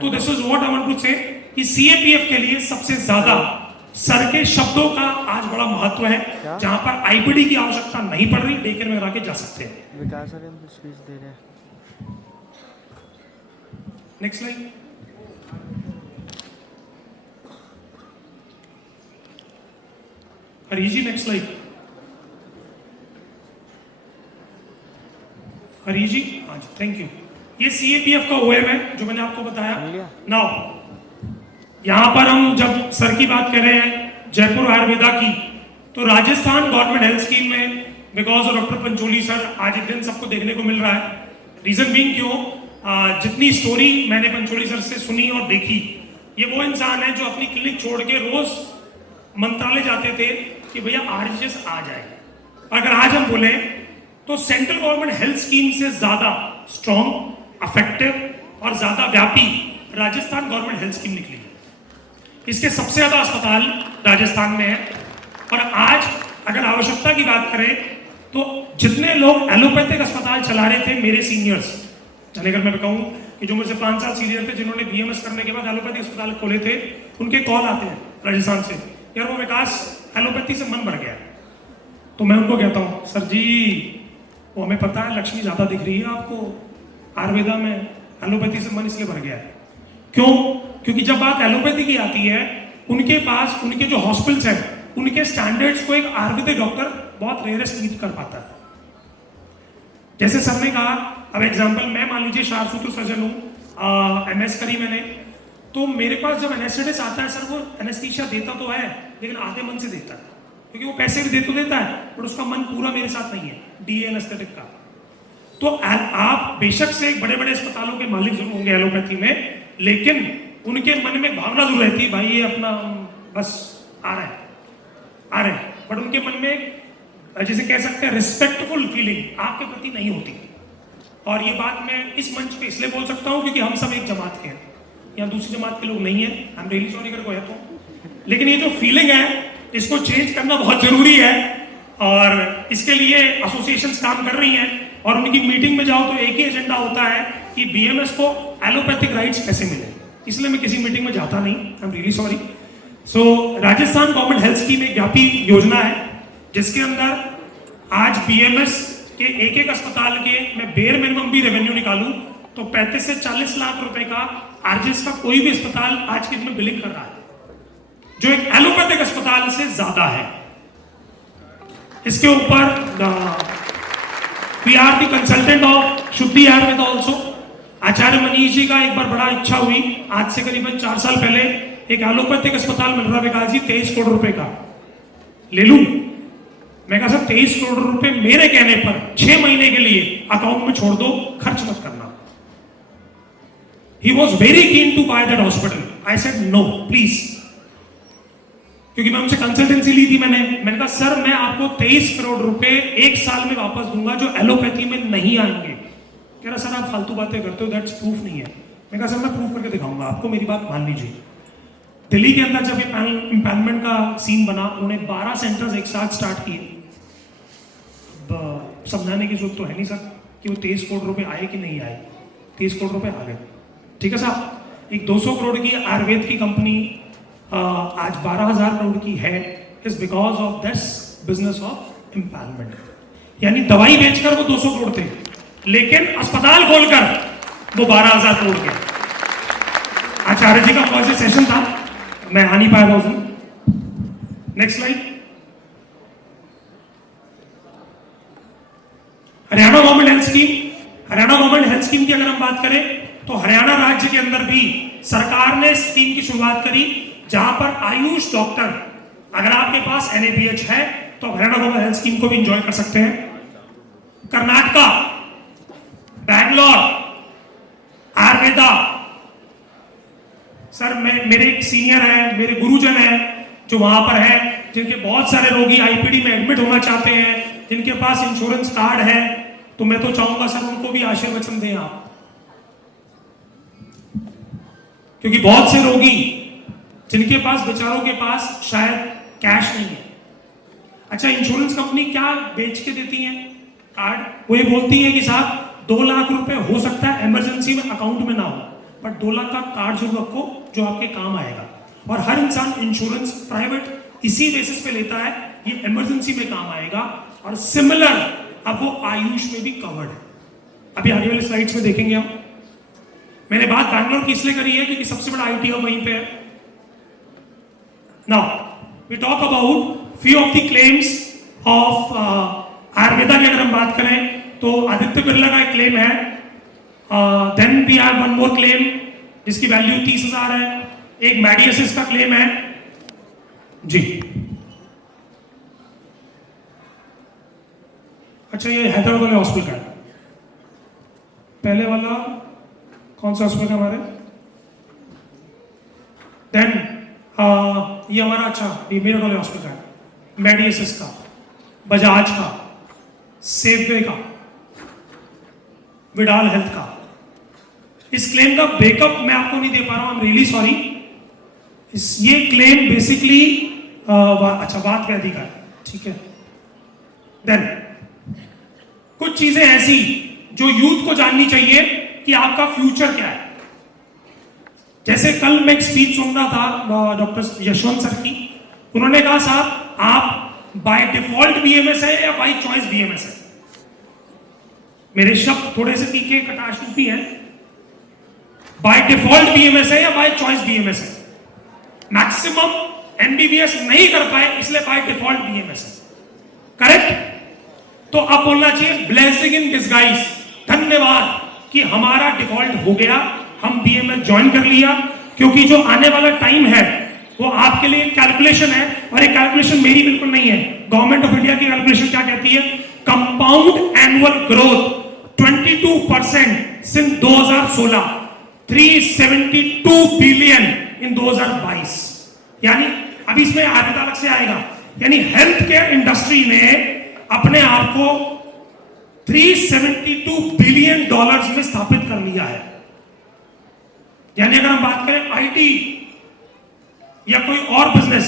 तो this is what I want to say कि सीएपीएफ के लिए सबसे ज्यादा सर के शब्दों का आज बड़ा महत्व है। जहां पर आईपीडी की आवश्यकता नहीं पड़ रही, डेकर में रह के जा सकते हैं। विकास सर हम स्पीच दे रहे हैं। Next slide. Hari ji next slide. Hari ji, हाँ जी, थैंक यू। ये सीएपीएफ का ओएम है जो मैंने आपको बताया। नाउ यहां पर हम जब सर की बात कर रहे हैं जयपुर आयुर्वेदा की, तो राजस्थान गवर्नमेंट हेल्थ स्कीम में because of doctor Pancholi sir आज एक दिन सबको देखने को मिल रहा है। रीजन बीइंग क्यों, जितनी स्टोरी मैंने पंचोली सर से सुनी और देखी, ये वो इंसान है जो अपनी क्लिनिक छोड़ के रोज मंत्रालय जाते थे कि भैया आरजीएस आ जाए। अगर आज हम बोले तो सेंट्रल गवर्नमेंट हेल्थ स्कीम से ज्यादा स्ट्रॉन्ग, इफेक्टिव और ज्यादा व्यापी राजस्थान गवर्नमेंट हेल्थ स्कीम निकली। इसके सबसे ज्यादा अस्पताल राजस्थान में है। और आज अगर आवश्यकता की बात करें तो जितने लोग एलोपैथिक अस्पताल चला रहे थे मेरे सीनियर्स, यानी अगर मैं कहूं कि जो मुझसे 5 साल सीनियर थे जिन्होंने बीएमएस करने के बाद एलोपैथिक अस्पताल खोले थे, उनके कॉल आते हैं राजस्थान से, यार वो विकास एलोपैथी से मन भर गया। तो मैं उनको कहता हूँ सर जी वो हमें पता है लक्ष्मी ज्यादा दिख रही है आपको आयुर्वेदा में, एलोपैथी से मन इसलिए भर गया है। क्यों? क्योंकि जब बात एलोपैथी की आती है उनके पास उनके जो हॉस्पिटल्स हैं उनके स्टैंडर्ड्स को एक आयुर्वेदिक डॉक्टर बहुत रेयरेस्ट मीट कर पाता है। जैसे सर ने कहा, अब एग्जांपल मैं मान लीजिए शारसूत्र सर्जन हूँ, एमएस करी मैंने, तो मेरे पास जब एनेस्थेटिस्ट आता है सर वो एनेस्थीसिया देता तो है लेकिन आधे मन से देता है, क्योंकि वो पैसे भी दे तो देता है पर उसका मन पूरा मेरे साथ नहीं है डीए एनेस्थेटिक का। तो आप बेशक से एक बड़े बड़े अस्पतालों के मालिक जरूर होंगे एलोपैथी में, लेकिन उनके मन में भावना जरूर रहती है भाई ये अपना बस आ रहे हैं, बट उनके मन में जैसे कह सकते हैं रिस्पेक्टफुल फीलिंग आपके प्रति नहीं होती। और ये बात मैं इस मंच पे इसलिए बोल सकता हूँ क्योंकि हम सब एक जमात के हैं, यहाँ दूसरी जमात के लोग नहीं है, आई एम रियली सॉरी अगर कोई है तो, लेकिन ये जो फीलिंग है इसको चेंज करना बहुत जरूरी है और इसके लिए एसोसिएशंस काम कर रही हैं और उनकी मीटिंग में जाओ तो एक ही एजेंडा होता है कि बीएमएस को एलोपैथिक राइट्स कैसे मिले, इसलिए मैं किसी मीटिंग में जाता नहीं, I am really sorry. So Rajasthan government health scheme एक व्यापी योजना है जिसके अंदर आज बीएमएस के एक एक अस्पताल के मैं बेयर मिनिमम भी रेवेन्यू निकालूं तो 35 से 40 लाख रुपए का आरजीएस का कोई भी अस्पताल आज के दिन में बिलिंग कर रहा है, जो एक एलोपैथिक अस्पताल से ज्यादा है। इसके ऊपर we are the consultant of Shuddhi Ayurveda also. Acharya Manish ji का एक बार बड़ा इच्छा हुई, आज से करीबन 4 साल पहले एक एलोपैथिक अस्पताल मिल रहा विकास जी 23 करोड़ रुपए का, ले लूं? मैं कहा सर 23 करोड़ रुपए मेरे कहने पर 6 महीने के लिए अकाउंट में छोड़ दो, खर्च मत करना। He was very keen to buy that hospital. I said no, please. क्योंकि मैं उनसे कंसल्टेंसी ली थी मैंने कहा सर मैं आपको 23 करोड़ रुपए 1 साल में वापस दूंगा जो एलोपैथी में नहीं आएंगे। कह रहा सर आप फालतू बातें करते हो, दैट्स प्रूफ नहीं है। मैं कहा सर मैं प्रूफ करके दिखाऊंगा आपको, मेरी बात मान लीजिए। दिल्ली के अंदर जब ये इम्पैनलमेंट का सीन बना उन्होंने 12 सेंटर्स एक साथ स्टार्ट किए। समझाने की जरूरत तो है नहीं सर कि वो 23 करोड़ रुपए आए कि नहीं आए, 23 करोड़ रुपए आ गए, ठीक है साहब। एक 200 करोड़ की आयुर्वेद की कंपनी आज 12,000 करोड़ की है, is because of this business of empanelment. यानी दवाई बेचकर वो 200 करोड़ थे लेकिन अस्पताल खोलकर वो 12,000 करोड़ के। आचार्य जी का फर्स्ट सेशन था, मैं आ नहीं पाया था उसमें। Next slide. Haryana government health scheme, Haryana government health scheme की अगर हम बात करें तो हरियाणा राज्य के अंदर भी सरकार ने स्कीम की शुरुआत करी जहां पर आयुष डॉक्टर, अगर आपके पास एनएबीएच है तो हरियाणा गवर्नमेंट हेल्थ स्कीम को भी एंजॉय कर सकते हैं। कर्नाटका, बैंगलोर, आयुर्वेदा। सर मेरे एक सीनियर है, मेरे गुरुजन है जो वहां पर है, जिनके बहुत सारे रोगी आईपीडी में एडमिट होना चाहते हैं, जिनके पास इंश्योरेंस कार्ड है, तो मैं तो चाहूंगा सर उनको भी आशीर्वचन दें आप, क्योंकि बहुत से रोगी जिनके पास बेचारों के पास शायद कैश नहीं है। अच्छा, इंश्योरेंस कंपनी क्या बेच के देती है कार्ड? वो ये बोलती है कि साहब 2 लाख रुपए हो सकता है इमरजेंसी में अकाउंट में ना हो, बट 2 लाख का कार्ड जरूर रखो जो आपके काम आएगा। और हर इंसान इंश्योरेंस प्राइवेट इसी बेसिस पे लेता है, ये इमरजेंसी में काम आएगा। और सिमिलर अब वो आयुष में भी कवर्ड है। अभी आगे वाले स्लाइड्स में देखेंगे हम। मैंने बात बैंगलोर की इसलिए करी है क्योंकि सबसे बड़ा आईटी हब वहीं पे है। Now we talk about few of the claims of Ayurveda की अगर हम बात करें तो आदित्य बिरला का एक क्लेम है, then we have one more claim जिसकी वैल्यू 30,000 है, एक मैडियसिस का क्लेम है जी। अच्छा, ये हैदराबाद वाले हॉस्पिटल का है, पहले वाला कौन सा हॉस्पिटल है हमारे, देन ये हमारा, अच्छा ये मेरठ वाले हॉस्पिटल है, मेडियसिस का, बजाज का, सेफवे का, विडाल हेल्थ का। इस क्लेम का ब्रेकअप मैं आपको नहीं दे पा रहा हूं, आई एम रियली सॉरी। ये क्लेम बेसिकली अच्छा वात व्याधि का है, ठीक है। देन कुछ चीजें ऐसी जो यूथ को जाननी चाहिए कि आपका फ्यूचर क्या है। जैसे कल मैं एक स्पीच सुन रहा था डॉक्टर यशवंत सर की, उन्होंने कहा साहब आप बाय डिफॉल्ट बीएमएस है या बाय चॉइस बीएमएस है। मेरे शब्द थोड़े से तीखे कटाश रूपी हैं। बाय डिफॉल्ट बीएमएस है या बाय चॉइस बीएमएस है। मैक्सिमम एमबीबीएस नहीं कर पाए इसलिए बाय डिफॉल्ट बीएमएस है, करेक्ट। तो अब बोलना चाहिए ब्लेसिंग इन डिस्गाइज, धन्यवाद कि हमारा डिफॉल्ट हो गया, हम बीएमएस ज्वाइन कर लिया, क्योंकि जो आने वाला टाइम है वो आपके लिए कैलकुलेशन है, और एक कैलकुलेशन मेरी बिल्कुल नहीं है, गवर्नमेंट ऑफ इंडिया की कैलकुलेशन क्या कहती है, compound annual growth 22% since 2016, 372 billion in 2022। यानी अभी इसमें आयुर्वेद अलग से आएगा, यानी हेल्थ केयर इंडस्ट्री ने अपने आप को 372 बिलियन डॉलर्स में स्थापित कर लिया है। यानी अगर हम बात करें आईटी या कोई और बिजनेस,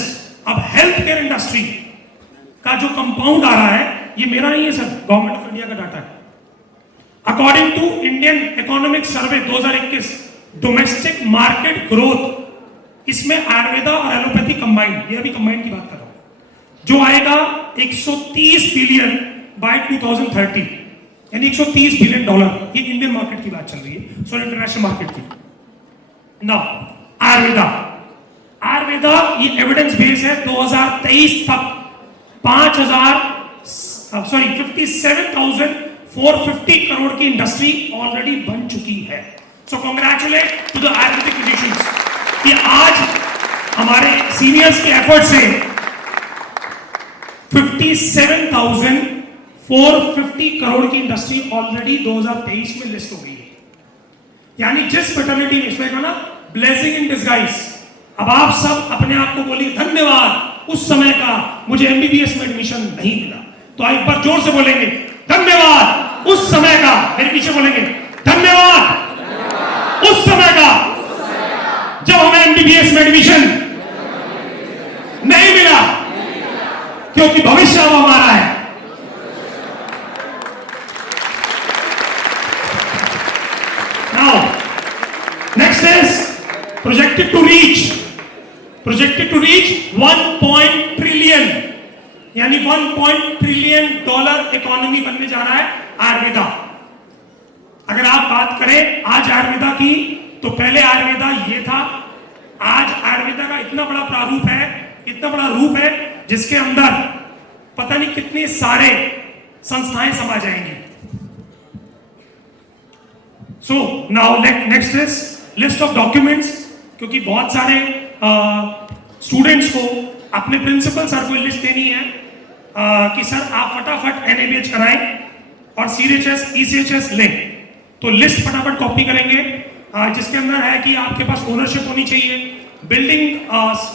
अब हेल्थ केयर इंडस्ट्री का जो कंपाउंड आ रहा है, ये मेरा नहीं है सर, गवर्नमेंट ऑफ इंडिया का डाटा है। According to Indian economic survey 2021, domestic market growth, इसमें आयुर्वेदा और एलोपैथी कंबाइंड, ये अभी कंबाइंड की बात कर रहा हूं, जो आएगा 130 बिलियन बाय 2030, यानी 130 बिलियन डॉलर। ये इंडियन मार्केट की बात चल रही है, सॉरी इंटरनेशनल मार्केट की। नाउ आयुर्वेदा ये एविडेंस बेस है, 2023 तक 57,450 करोड़ की इंडस्ट्री ऑलरेडी बन चुकी है। So congratulate to the ayurvedic physicians कि आज हमारे सीनियर्स के एफर्ट से 57,450 करोड़ की इंडस्ट्री ऑलरेडी 2023 में लिस्ट हो गई है। यानी जिस फर्टिलिटी में इसमें ना ब्लेसिंग इन डिस्गाइज, अब आप सब अपने आप को बोलिए धन्यवाद उस समय का मुझे एमबीबीएस में एडमिशन नहीं मिला। तो एक बार जोर से बोलेंगे धन्यवाद उस समय का, मेरे पीछे बोलेंगे धन्यवाद उस समय का जब हमें एमबीबीएस में एडमिशन नहीं मिला, क्योंकि भविष्य अब हमारा है। Now, next is projected to reach 1 trillion, यानी 1 ट्रिलियन डॉलर इकोनॉमी बनने जा रहा है आयुर्वेदा। अगर आप बात करें आज आयुर्वेदा की, तो पहले आयुर्वेदा ये था, आज आयुर्वेदा का इतना बड़ा प्रारूप है, इतना बड़ा रूप है, जिसके अंदर पता नहीं कितने सारे संस्थाएं समा जाएंगी। So now next is list of documents, क्योंकि बहुत सारे स्टूडेंट्स को अपने प्रिंसिपल सर को लिस्ट देनी है कि सर आप फटाफट एनएबीएच कराएं और सीएचएस ईसीएचएस लें। तो लिस्ट फटाफट कॉपी करेंगे, जिसके अंदर है कि आपके पास ओनरशिप होनी चाहिए, बिल्डिंग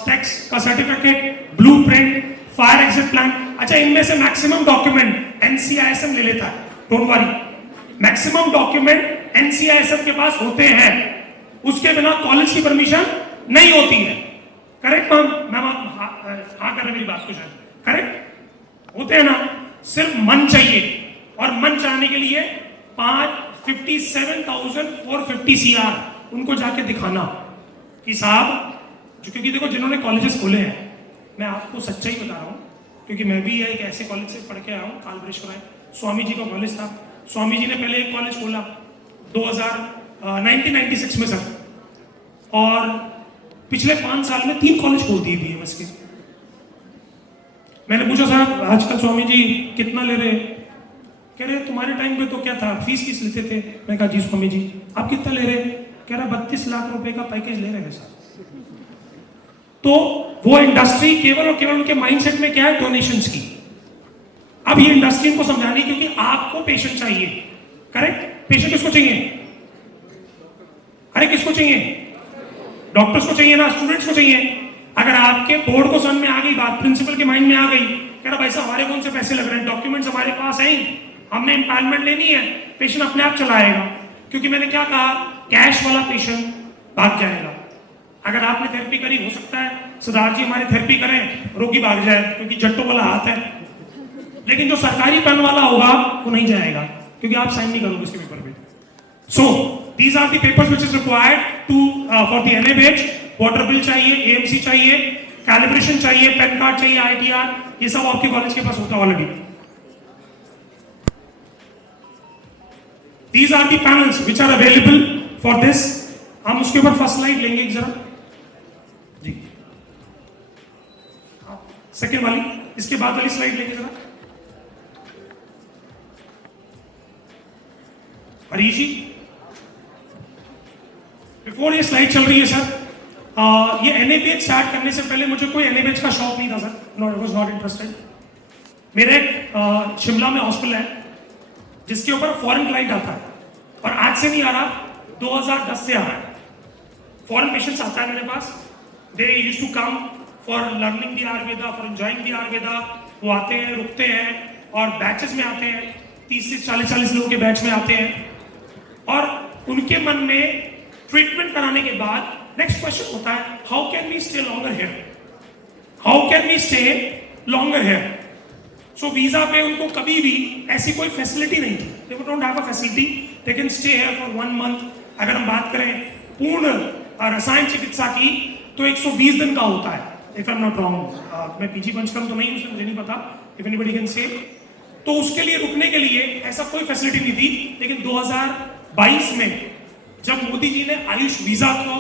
टैक्स का certificate, blueprint, fire exit plan. अच्छा, इनमें से मैक्सिमम डॉक्यूमेंट एनसीआईएसएम ले लेता है, don't worry, maximum document NCISM के पास होते हैं, उसके बिना कॉलेज की परमिशन नहीं होती है। करेक्ट मैम आप हाँ कर रहे मेरी बात को, शायद करेक्ट होते हैं ना। सिर्फ मन चाहिए, और मन चाहने के लिए 57,450 CR उनको जाके दिखाना कि साहब, क्योंकि देखो जिन्होंने कॉलेजेस खोले हैं, मैं आपको सच्चाई बता रहा हूँ, क्योंकि मैं भी एक ऐसे कॉलेज से पढ़ के आया हूँ, कालभ्रेश्वर है, स्वामी जी का कॉलेज था। स्वामी जी ने पहले एक कॉलेज खोला 1996 में सर, और पिछले 5 साल में 3 कॉलेज खोल दिए बीएमएस के। मैंने पूछा साहब आजकल स्वामी जी कितना ले रहे? कह रहे तुम्हारे टाइम पे तो क्या था, फीस किस लेते थे? मैं कहा जी स्वामी जी आप कितना ले रहे? कह रहा 32 लाख रुपए का पैकेज ले रहे हैं सर। तो वो इंडस्ट्री केवल और केवल उनके माइंडसेट में क्या है, डोनेशंस की। अब ये इंडस्ट्री को समझानी, क्योंकि आपको पेशेंट चाहिए, करेक्ट। पेशेंट किसको चाहिए? अरे किसको चाहिए? डॉक्टर्स को चाहिए ना, स्टूडेंट्स को चाहिए। अगर आपके बोर्ड को समझ में आ गई बात, प्रिंसिपल के माइंड में आ गई, कह रहा भाई साहब हमारे कौन से पैसे लग रहे हैं, डॉक्यूमेंट्स हमारे पास हैं, हमने इम्पायरमेंट लेनी है, पेशेंट अपने आप चलाएगा। क्योंकि मैंने क्या कहा, कैश वाला पेशेंट भाग जाएगा। अगर आपने थेरेपी करी, हो सकता है सिद्धार्थ जी हमारी थेरेपी करें, रोगी भाग जाए, क्योंकि जट्टों वाला हाथ है। लेकिन जो सरकारी पेन वाला होगा वो नहीं जाएगा, क्योंकि आप साइन नहीं करोगे उसके पेपर पे। सो these are the papers which is required to for the NABH, water bill चाहिए, AMC चाहिए, कैलिब्रेशन चाहिए, पेन कार्ड चाहिए, ITR, ये सब आपके कॉलेज के पास होता है already. These are the panels which are available for this. हम उसके ऊपर फर्स्ट स्लाइड लेंगे जरा जी, सेकेंड वाली, इसके बाद वाली स्लाइड लेंगे जरा हरीश जी। बिफोर ये स्लाइड चल रही है सर, ये NABH स्टार्ट करने से पहले मुझे कोई NABH का शौक नहीं था sir, I was not interested. मेरा एक शिमला में हॉस्पिटल है जिसके ऊपर फॉरेन क्लाइंट आता है, और आज से नहीं आ रहा, 2010 से आ रहा है। फॉरेन पेशेंट्स आता है मेरे पास, they used to come for learning the ayurveda, for enjoying the ayurveda. वो आते हैं, रुकते हैं, और बैचेस में आते हैं, 30 से 40 लोगों के बैच में आते हैं, और उनके मन में ट्रीटमेंट कराने के बाद नेक्स्ट क्वेश्चन होता है, how can we stay longer here, how can we stay longer here. So visa पे उनको कभी भी ऐसी कोई फैसिलिटी नहीं थी, they don't have a facility, they can stay here for 1 month. अगर हम बात करें पूर्ण रसायन चिकित्सा की तो 120 दिन का होता है, if I am not wrong. मैं पीजी पंचकर्म तो नहीं हूं, मुझे नहीं पता, इफ एनीबॉडी कैन से। तो उसके लिए रुकने के लिए ऐसा कोई फैसिलिटी नहीं थी, लेकिन 2022 में जब मोदी जी ने आयुष वीजा को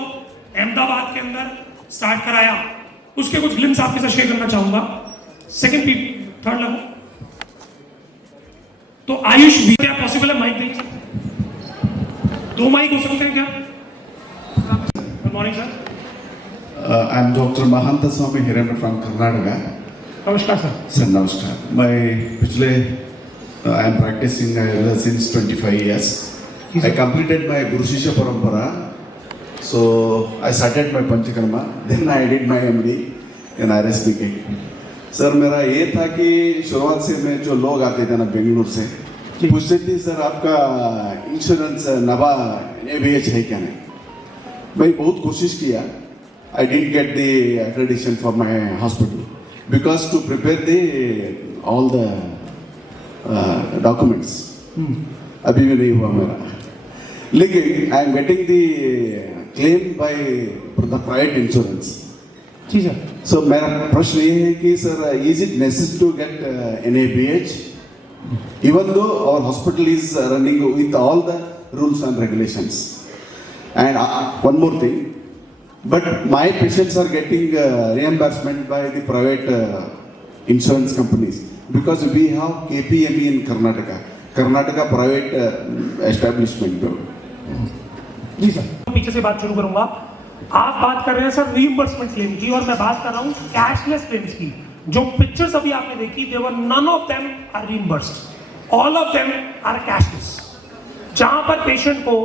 अहमदाबाद के अंदर स्टार्ट कराया, उसके कुछ ग्लिम्स आपके साथ शेयर करना चाहूंगा। सेकंड थर्ड लगो तो आयुष वीजा क्या पॉसिबल है? माइक देंगे सर, 2 माइक हो सकते हैं क्या? Good morning sir. I am Dr. Mahanta Swami Hiranand from Karnataka. नमस्कार sir. Sir, namaskar. I am practicing since 25 years. I completed my Guru Shishya Parampara. So I started my Panchakarma. Then I did my MD in RSBK. Sir मेरा ये था कि शुरुआत से मैं जो लोग आते थे ना बेंगलुरु से पूछते थे, सर आपका इंश्योरेंस नवा NABH है क्या नहीं। मैं बहुत कोशिश किया, I didn't get the accreditation for my hospital because to prepare all the documents अभी भी नहीं हुआ मेरा, लेकिन I am getting the claim by the private insurance. जी सर। So मेरा प्रश्न ये है कि sir is it necessary to get NABH even though our hospital is running with all the rules and regulations? And one more thing, but my patients are getting reimbursement by the private insurance companies because we have KPME in Karnataka private establishment. जी सर, पीछे से बात शुरू करूंगा। आप बात कर रहे हैं सर रीइंबर्समेंट क्लेम की, और मैं बात कर रहा हूं कैशलेस क्लेम्स की। जो पिक्चर्स अभी आपने देखी, there none of them are reimbursed, all of them are cashless. जहां पर पेशेंट को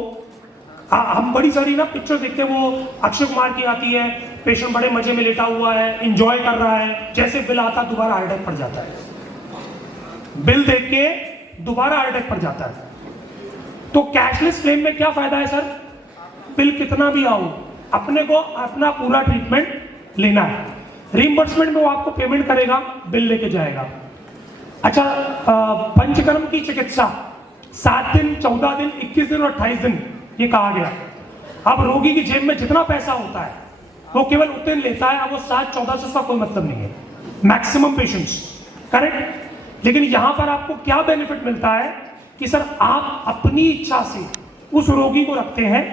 हम बड़ी सारी ना पिक्चर देखते हैं, वो अक्षय कुमार की आती है, पेशेंट बड़े मजे में लेटा हुआ है, एंजॉय कर रहा है, जैसे बिल आता दोबारा हार्ट अटैक पड़ जाता है, बिल देख के दोबारा हार्ट अटैक पड़ जाता है। तो कैशलेस क्लेम में क्या फायदा है सर? बिल कितना भी आओ, अपने को अपना पूरा ट्रीटमेंट लेना है। रीइंबर्समेंट में वो आपको पेमेंट करेगा, बिल लेके जाएगा। अच्छा, पंचकर्म की चिकित्सा 7 दिन, 14 दिन, 21 दिन और 28 दिन ये कहा गया। अब रोगी की जेब में जितना पैसा होता है वो केवल उतने लेता है, अब वो 7-14 से उसका कोई मतलब नहीं है, मैक्सिमम पेशेंट्स, करेक्ट। लेकिन यहां पर आपको क्या बेनिफिट मिलता है कि सर आप अपनी इच्छा से उस रोगी को रखते हैं,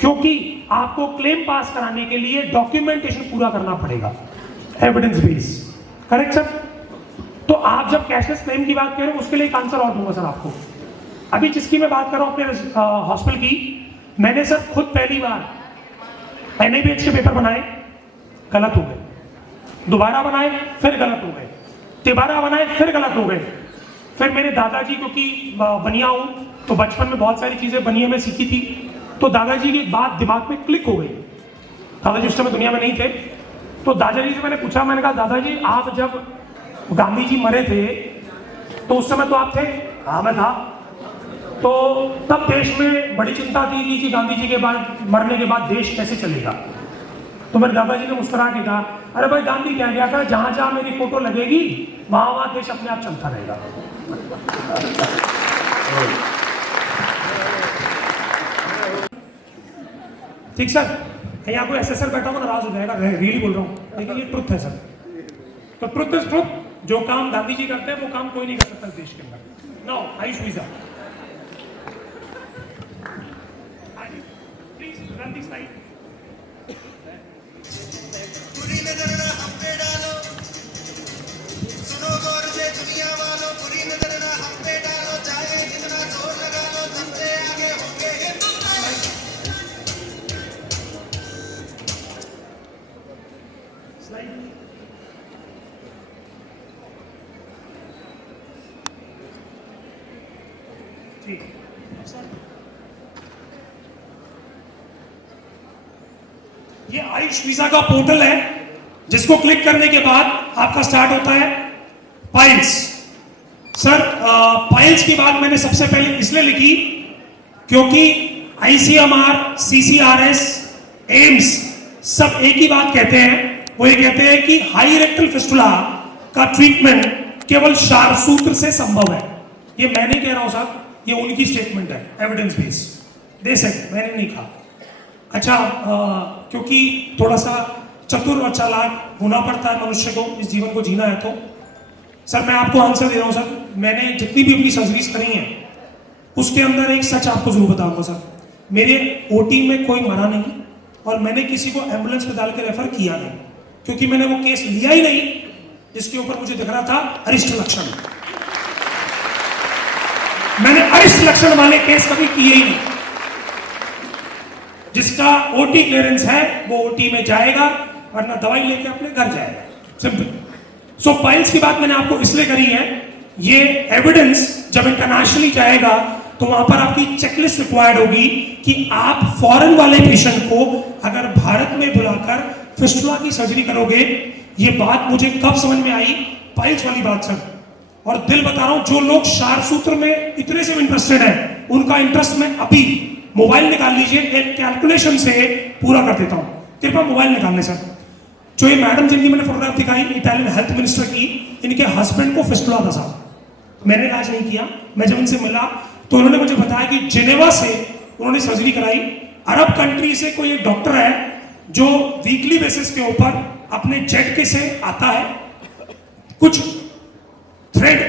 क्योंकि आपको क्लेम पास कराने के लिए डॉक्यूमेंटेशन पूरा करना पड़ेगा, एविडेंस बेस, करेक्ट सर। तो आप जब कैशलेस क्लेम की बात करें, उसके लिए एक आंसर और दूंगा सर आपको। अभी जिसकी मैं बात कर रहा हूं अपने हॉस्पिटल की, मैंने सर खुद पहली बार NABH के पेपर बनाए, गलत हो गए, दोबारा बनाए फिर गलत हो गए, तिबारा बनाए फिर गलत हो गए। फिर मेरे दादाजी, क्योंकि बनिया हूं तो बचपन में बहुत सारी चीजें बनिया में सीखी थी, तो दादाजी की एक बात दिमाग में क्लिक हो गई। दादाजी उस समय दुनिया में नहीं थे, तो दादाजी से मैंने पूछा, मैंने कहा दादाजी आप जब गांधी जी मरे थे तो उस समय तो आप थे? हाँ मैं था। तो तब देश में बड़ी चिंता थी कि गांधी जी के बाद मरने के बाद देश कैसे चलेगा। तो मेरे दादाजी ने मुस्कुरा के कहा, अरे भाई गांधी क्या गया था, जहां जहां मेरी फोटो लगेगी वहां वहां देश अपने आप चलता रहेगा। ठीक सर, यहाँ कोई एसएसआर बैठा होगा नाराज हो जाएगा, रियली बोल रहा हूँ, लेकिन ये ट्रुथ है सर। तो ट्रुथ इज ट्रुथ, जो काम गांधी जी करते हैं वो काम कोई नहीं कर सकता देश के अंदर। Now Ayush visa, please run the slide. बुरी नजर ना हम पे डालो, सुनो गौर से दुनिया वालों, बुरी नजर ना हम पे डालो, चाहे कितना जोर लगा लो, सबसे आगे होंगे हिंदुस्तान। ठीक ये आयुष वीजा का पोर्टल है, जिसको क्लिक करने के बाद आपका स्टार्ट होता है पाइल्स। सर पाइल्स की बात मैंने सबसे पहले इसलिए लिखी क्योंकि आईसीएमआर, सीसीआरएस, एम्स सब एक ही बात कहते हैं, वो ये कहते हैं कि हाई रेक्टल फिस्टुला का ट्रीटमेंट केवल शारसूत्र से संभव है। ये मैं नहीं कह रहा हूं साहब, ये उनकी स्टेटमेंट है, एविडेंस बेस, दे सकते, मैंने नहीं कहा। अच्छा क्योंकि थोड़ा सा चतुर और चालाक होना पड़ता है मनुष्य को इस जीवन को जीना है, तो सर मैं आपको आंसर दे रहा हूं सर, मैंने जितनी भी अपनी सर्जरीज करी हैं उसके अंदर एक सच आपको जरूर बताऊंगा सर, मेरे ओटी में कोई मरा नहीं और मैंने किसी को एम्बुलेंस में डाल के रेफर किया नहीं, क्योंकि मैंने वो केस लिया ही नहीं जिसके ऊपर मुझे दिख रहा था अरिष्ट लक्षण। मैंने अरिष्ट लक्षण वाले केस कभी किए ही नहीं। जिसका ओटी क्लियरेंस है वो ओटी में जाएगा, वरना दवाई लेके अपने घर जाएगा, सिंपल। सो पाइल्स की बात मैंने आपको इसलिए करी है, ये एविडेंस जब इंटरनेशनली जाएगा तो वहां पर आपकी चेकलिस्ट रिक्वायर्ड होगी कि आप फॉरेन वाले पेशेंट को अगर भारत में बुलाकर फिस्टुला की सर्जरी करोगे। ये बात मुझे कब समझ में आई, पाइल्स वाली बात सर। और दिल बता रहा हूं, जो लोग शारसूत्र में इतने से इंटरेस्टेड है, उनका इंटरेस्ट मैं अभी मोबाइल निकाल लीजिए, एक कैलकुलेशन से पूरा कर देता हूं। कृपया मोबाइल निकाल लें सर। जो ये मैडम जिनकी मैंने फोटोग्राफ दिखाई, इटालियन हेल्थ मिनिस्टर की, इनके हस्बैंड को फिस्टुला था साहब। मैंने इलाज नहीं किया, मैं जब इनसे मिला तो उन्होंने मुझे बताया कि जिनेवा से उन्होंने सर्जरी कराई। अरब कंट्री से कोई एक डॉक्टर है जो वीकली बेसिस के ऊपर अपने जेट के से आता है, कुछ थ्रेड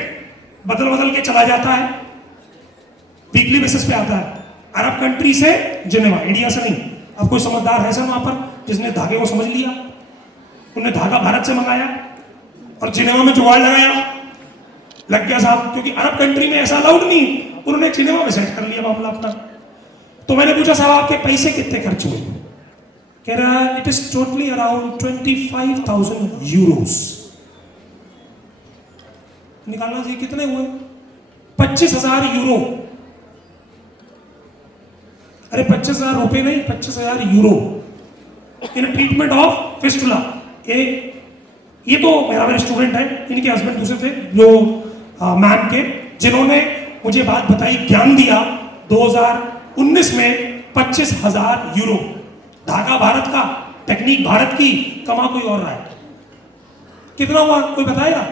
बदल बदल के चला जाता है, वीकली बेसिस पे आता है। अरब कंट्री से जिनेवा, इंडिया से नहीं। अब कोई समझदार है सर वहां पर जिसने धागे को समझ लिया, उन्होंने धागा भारत से मंगाया और जिनेवा में जुगाड़ लगाया, लग गया साहब। क्योंकि अरब कंट्री में ऐसा अलाउड नहीं, उन्होंने जिनेवा में सेट कर लिया मामला अपना। तो मैंने पूछा साहब आपके पैसे कितने खर्च हुए? कह रहा it is totally around 25,000 Euros. निकालना चाहिए कितने हुए? 25,000 यूरो। अरे 25,000 रुपए नहीं, 25,000 euro in treatment of fistula. ये तो मेरा स्टूडेंट है, इनके हस्बैंड दूसरे थे जो मैम के, जिन्होंने मुझे बात बताई, ज्ञान दिया। 2019 में 25,000 यूरो, धागा भारत का, टेक्निक भारत की, कमा कोई और रहा है। कितना हुआ कोई बताएगा?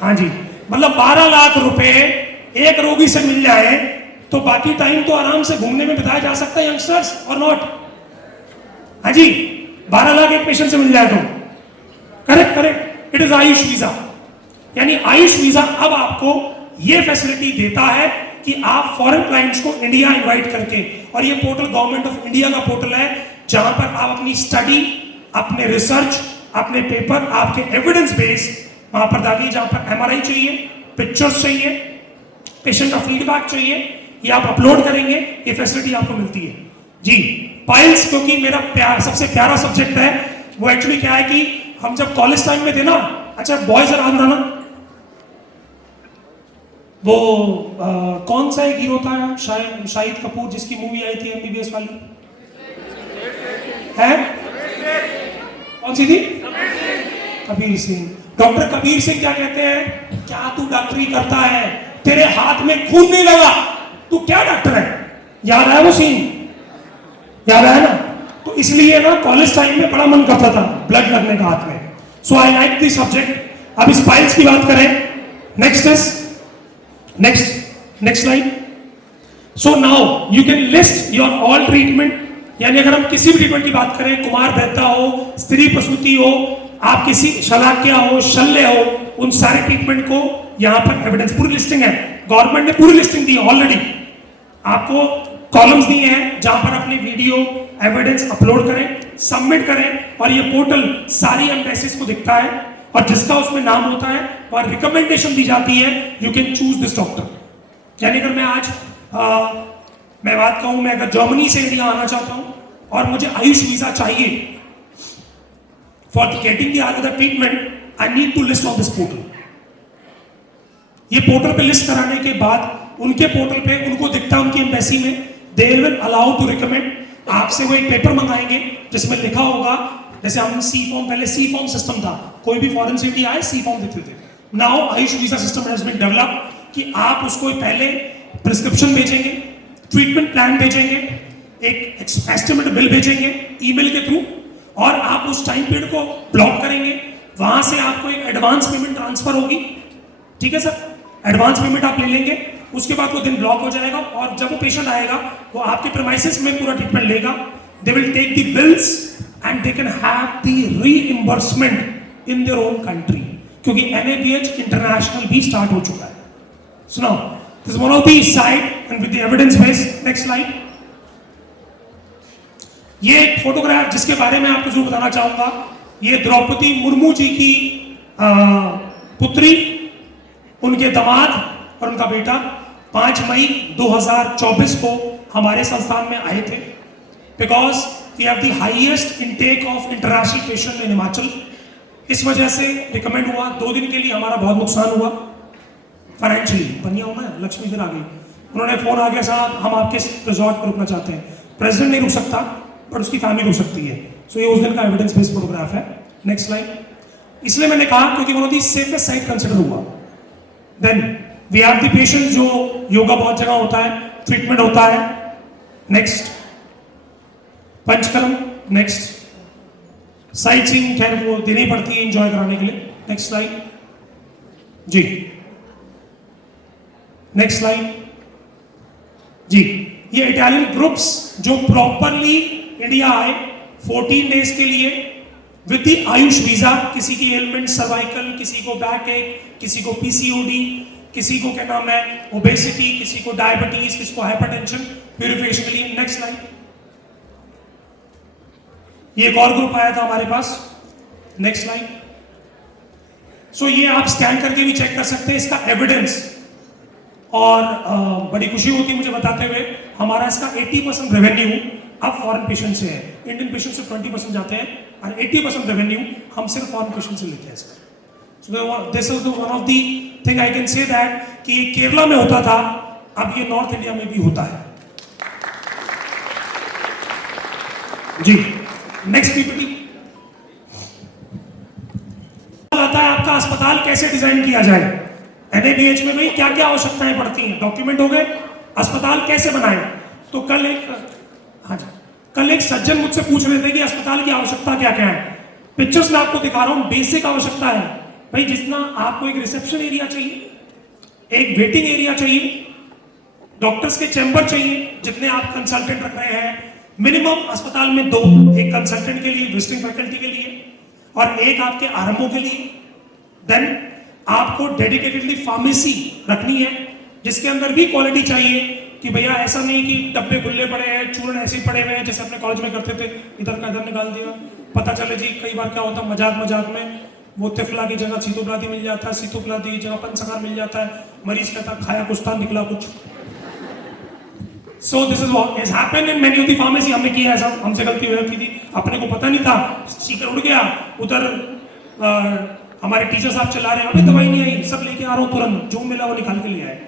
हाँ जी, मतलब 12 लाख रुपए एक रोगी से मिल जाए तो बाकी टाइम तो आराम से घूमने में बिताया जा सकता है यंगस्टर्स, और नॉट? हाँ जी, 12 लाख एक पेशेंट से मिल जाए तो correct correct, it is Ayush visa. यानी आयुष वीजा अब आपको ये फैसिलिटी देता है कि आप फॉरेन क्लाइंट्स को इंडिया इनवाइट करके, और ये पोर्टल गवर्नमेंट ऑफ इंडिया का पोर्टल है जहां पर आप अपनी स्टडी, अपने रिसर्च, अपने पेपर, आपके एविडेंस बेस वहां पर डालिए। जहां पर एमआरआई चाहिए, पिक्चर्स चाहिए, पेशेंट का फीडबैक चाहिए, ये आप अपलोड करेंगे, ये फैसिलिटी आपको मिलती है जी। पाइल्स क्योंकि मेरा सबसे प्यारा सब्जेक्ट है, वो एक्चुअली क्या है कि हम जब कॉलेज टाइम में थे ना, अच्छा बॉयज आराम रहा ना, वो कौन सा एक हीरो था शाहिद कपूर जिसकी मूवी आई थी एमबीबीएस वाली, है कौन सी थी? कबीर सिंह। डॉक्टर कबीर सिंह क्या कहते हैं, क्या तू डॉक्टरी करता है, तेरे हाथ में खून नहीं लगा, तू क्या डॉक्टर है? याद आया वो सीन? याद आया ना? तो इसलिए ना कॉलेज टाइम में बड़ा मन करता था ब्लड लगने का हाथ में। सो आई लाइक दिस सब्जेक्ट। अब इस पाइल्स की बात करें, next slide. So now you can list your all treatment यानी अगर हम किसी भी ट्रीटमेंट की बात करें, कुमार बैठता हो, स्त्री प्रसूति हो, आप किसी शलाक्या हो, शल्य हो, उन सारे ट्रीटमेंट को यहाँ पर एविडेंस पूरी लिस्टिंग है, गवर्नमेंट ने पूरी लिस्टिंग दी है ऑलरेडी, आपको कॉलम्स दिए हैं जहां पर अपनी वीडियो एविडेंस अपलोड करें, सबमिट करें, और ये पोर्टल सारी एम्बेसीज को दिखता है, और जिसका उसमें नाम होता है वह रिकमेंडेशन दी जाती है, you can choose this doctor. यानी अगर मैं आज मैं बात कहूं, मैं अगर जर्मनी से इंडिया आना चाहता हूं और मुझे आयुष वीजा चाहिए for getting the treatment, I need to list on this portal. ये पोर्टल पे लिस्ट कराने के बाद उनके पोर्टल पे उनको दिखता है, उनकी एम्बेसी में, they will allow to recommend. आपसे वो एक पेपर मंगाएंगे जिसमें लिखा होगा, जैसे हम सी फॉर्म, पहले सी फॉर्म सिस्टम था, कोई भी फॉरेन से इंडिया आए सी फॉर्म देते थे। Now Ayush visa system has been develop कि आप उसको पहले प्रिस्क्रिप्शन भेजेंगे, ट्रीटमेंट प्लान भेजेंगे, एक एस्टिमेट बिल भेजेंगे ईमेल के थ्रू, और आप उस टाइम पीरियड को ब्लॉक करेंगे। वहां से आपको एक एडवांस पेमेंट ट्रांसफर होगी, ठीक है सर, एडवांस पेमेंट आप ले लेंगे, उसके बाद वो दिन ब्लॉक हो जाएगा, और जब वो पेशेंट आएगा वो आपके प्रीमाइसेस में पूरा ट्रीटमेंट लेगा, they will take the bills and they can have the reimbursement in their own country, क्योंकि NABH इंटरनेशनल भी स्टार्ट हो चुका है। सुनो, this is one of the site and with the evidence base. Next slide. ये एक फोटोग्राफ जिसके बारे में आपको जरूर बताना चाहूंगा, ये द्रौपदी मुर्मू जी की पुत्री, उनके दामाद और उनका बेटा 5 मई 2024 को हमारे संस्थान में आए थे, because we have the highest intake of international patient in Himachal. इस वजह से रिकमेंड हुआ, 2 दिन के लिए हमारा बहुत नुकसान हुआ फाइनेंशियली। बनिया हूं मैं, लक्ष्मी फिर आ गई, उन्होंने फोन आ गया, साहब हम आपके रिजॉर्ट पर रुकना चाहते हैं। प्रेसिडेंट नहीं रुक सकता पर उसकी फैमिली रुक सकती है। सो ये उस दिन का एविडेंस बेस्ड फोटोग्राफ है। Next slide. इसलिए मैंने कहा क्योंकि one of the safest site consider हुआ। Then we have the patient, जो योगा बहुत जगह होता है, ट्रीटमेंट होता है। Next panchakarma. Next sightseeing, खैर वो देनी पड़ती है एंजॉय कराने के लिए। नेक्स्ट स्लाइड जी। नेक्स्ट स्लाइड जी। ये इटालियन ग्रुप्स जो प्रॉपरली इंडिया आए 14 डेज के लिए विद द आयुष वीजा, किसी की एलिमेंट सर्वाइकल, किसी को बैक एक, किसी को PCOD, किसी को क्या नाम है ओबेसिटी, किसी को डायबिटीज, किसी को हाइपरटेंशन, प्यूरिफिकेशन के लिए। Next slide. ये एक और ग्रुप आया था हमारे पास। Next slide. सो ये आप स्कैन करके भी चेक कर सकते हैं इसका एविडेंस, और बड़ी खुशी होती है मुझे बताते हुए, हमारा इसका 80% रेवेन्यू अब फॉरेन पेशेंट से है। इंडियन पेशेंट से 20% जाते हैं और 80% रेवेन्यू हम सिर्फ फॉरेन पेशेंट से लेते हैं इसका। So this is one of the thing I can say that कि ये केरला में होता था, अब ये नॉर्थ इंडिया में भी होता है जी। नेक्स्ट पीपीटी आता है आपका अस्पताल कैसे डिजाइन किया जाए। NABH में भाई क्या क्या आवश्यकताएं पड़ती हैं, डॉक्यूमेंट हो गए, अस्पताल कैसे बनाए। तो कल एक सज्जन मुझसे पूछ रहे थे कि अस्पताल की आवश्यकता क्या क्या है। पिक्चर्स में आपको दिखा रहा हूं, बेसिक आवश्यकता है भाई, जितना आपको एक रिसेप्शन एरिया चाहिए, एक वेटिंग एरिया चाहिए, डॉक्टर्स के चैम्बर चाहिए, जितने आप कंसल्टेंट रख रहे हैं, मिनिमम अस्पताल में 2, एक कंसल्टेंट के लिए, विजिटिंग फैकल्टी के लिए, और एक आपके आरएमओ के लिए। देन आपको डेडिकेटेडली फार्मेसी रखनी है, जिसके अंदर भी क्वालिटी चाहिए कि भैया ऐसा नहीं कि डब्बे खुले पड़े हैं, चूर्ण ऐसे ही पड़े हुए हैं जैसे अपने कॉलेज में करते थे, इधर का इधर निकाल दिया। पता चले जी कई बार क्या होता है, मजाक में वो तिफला की जगह सीतोपलादी मिल जाता है, सीतोपलादी की जगह पंचसकार मिल जाता है, मरीज कहता खाया कुछ था निकला कुछ। So this is what has happened in many of the pharmacy. हमने किया ऐसा, हमसे गलती हो जाती थी, अपने को पता नहीं था, स्पीकर उड़ गया, उधर हमारे टीचर साहब चला रहे हैं, अबे दवाई नहीं आई, सब लेके आ रहा हूँ तुरंत, जो मिला वो निकाल के ले आए।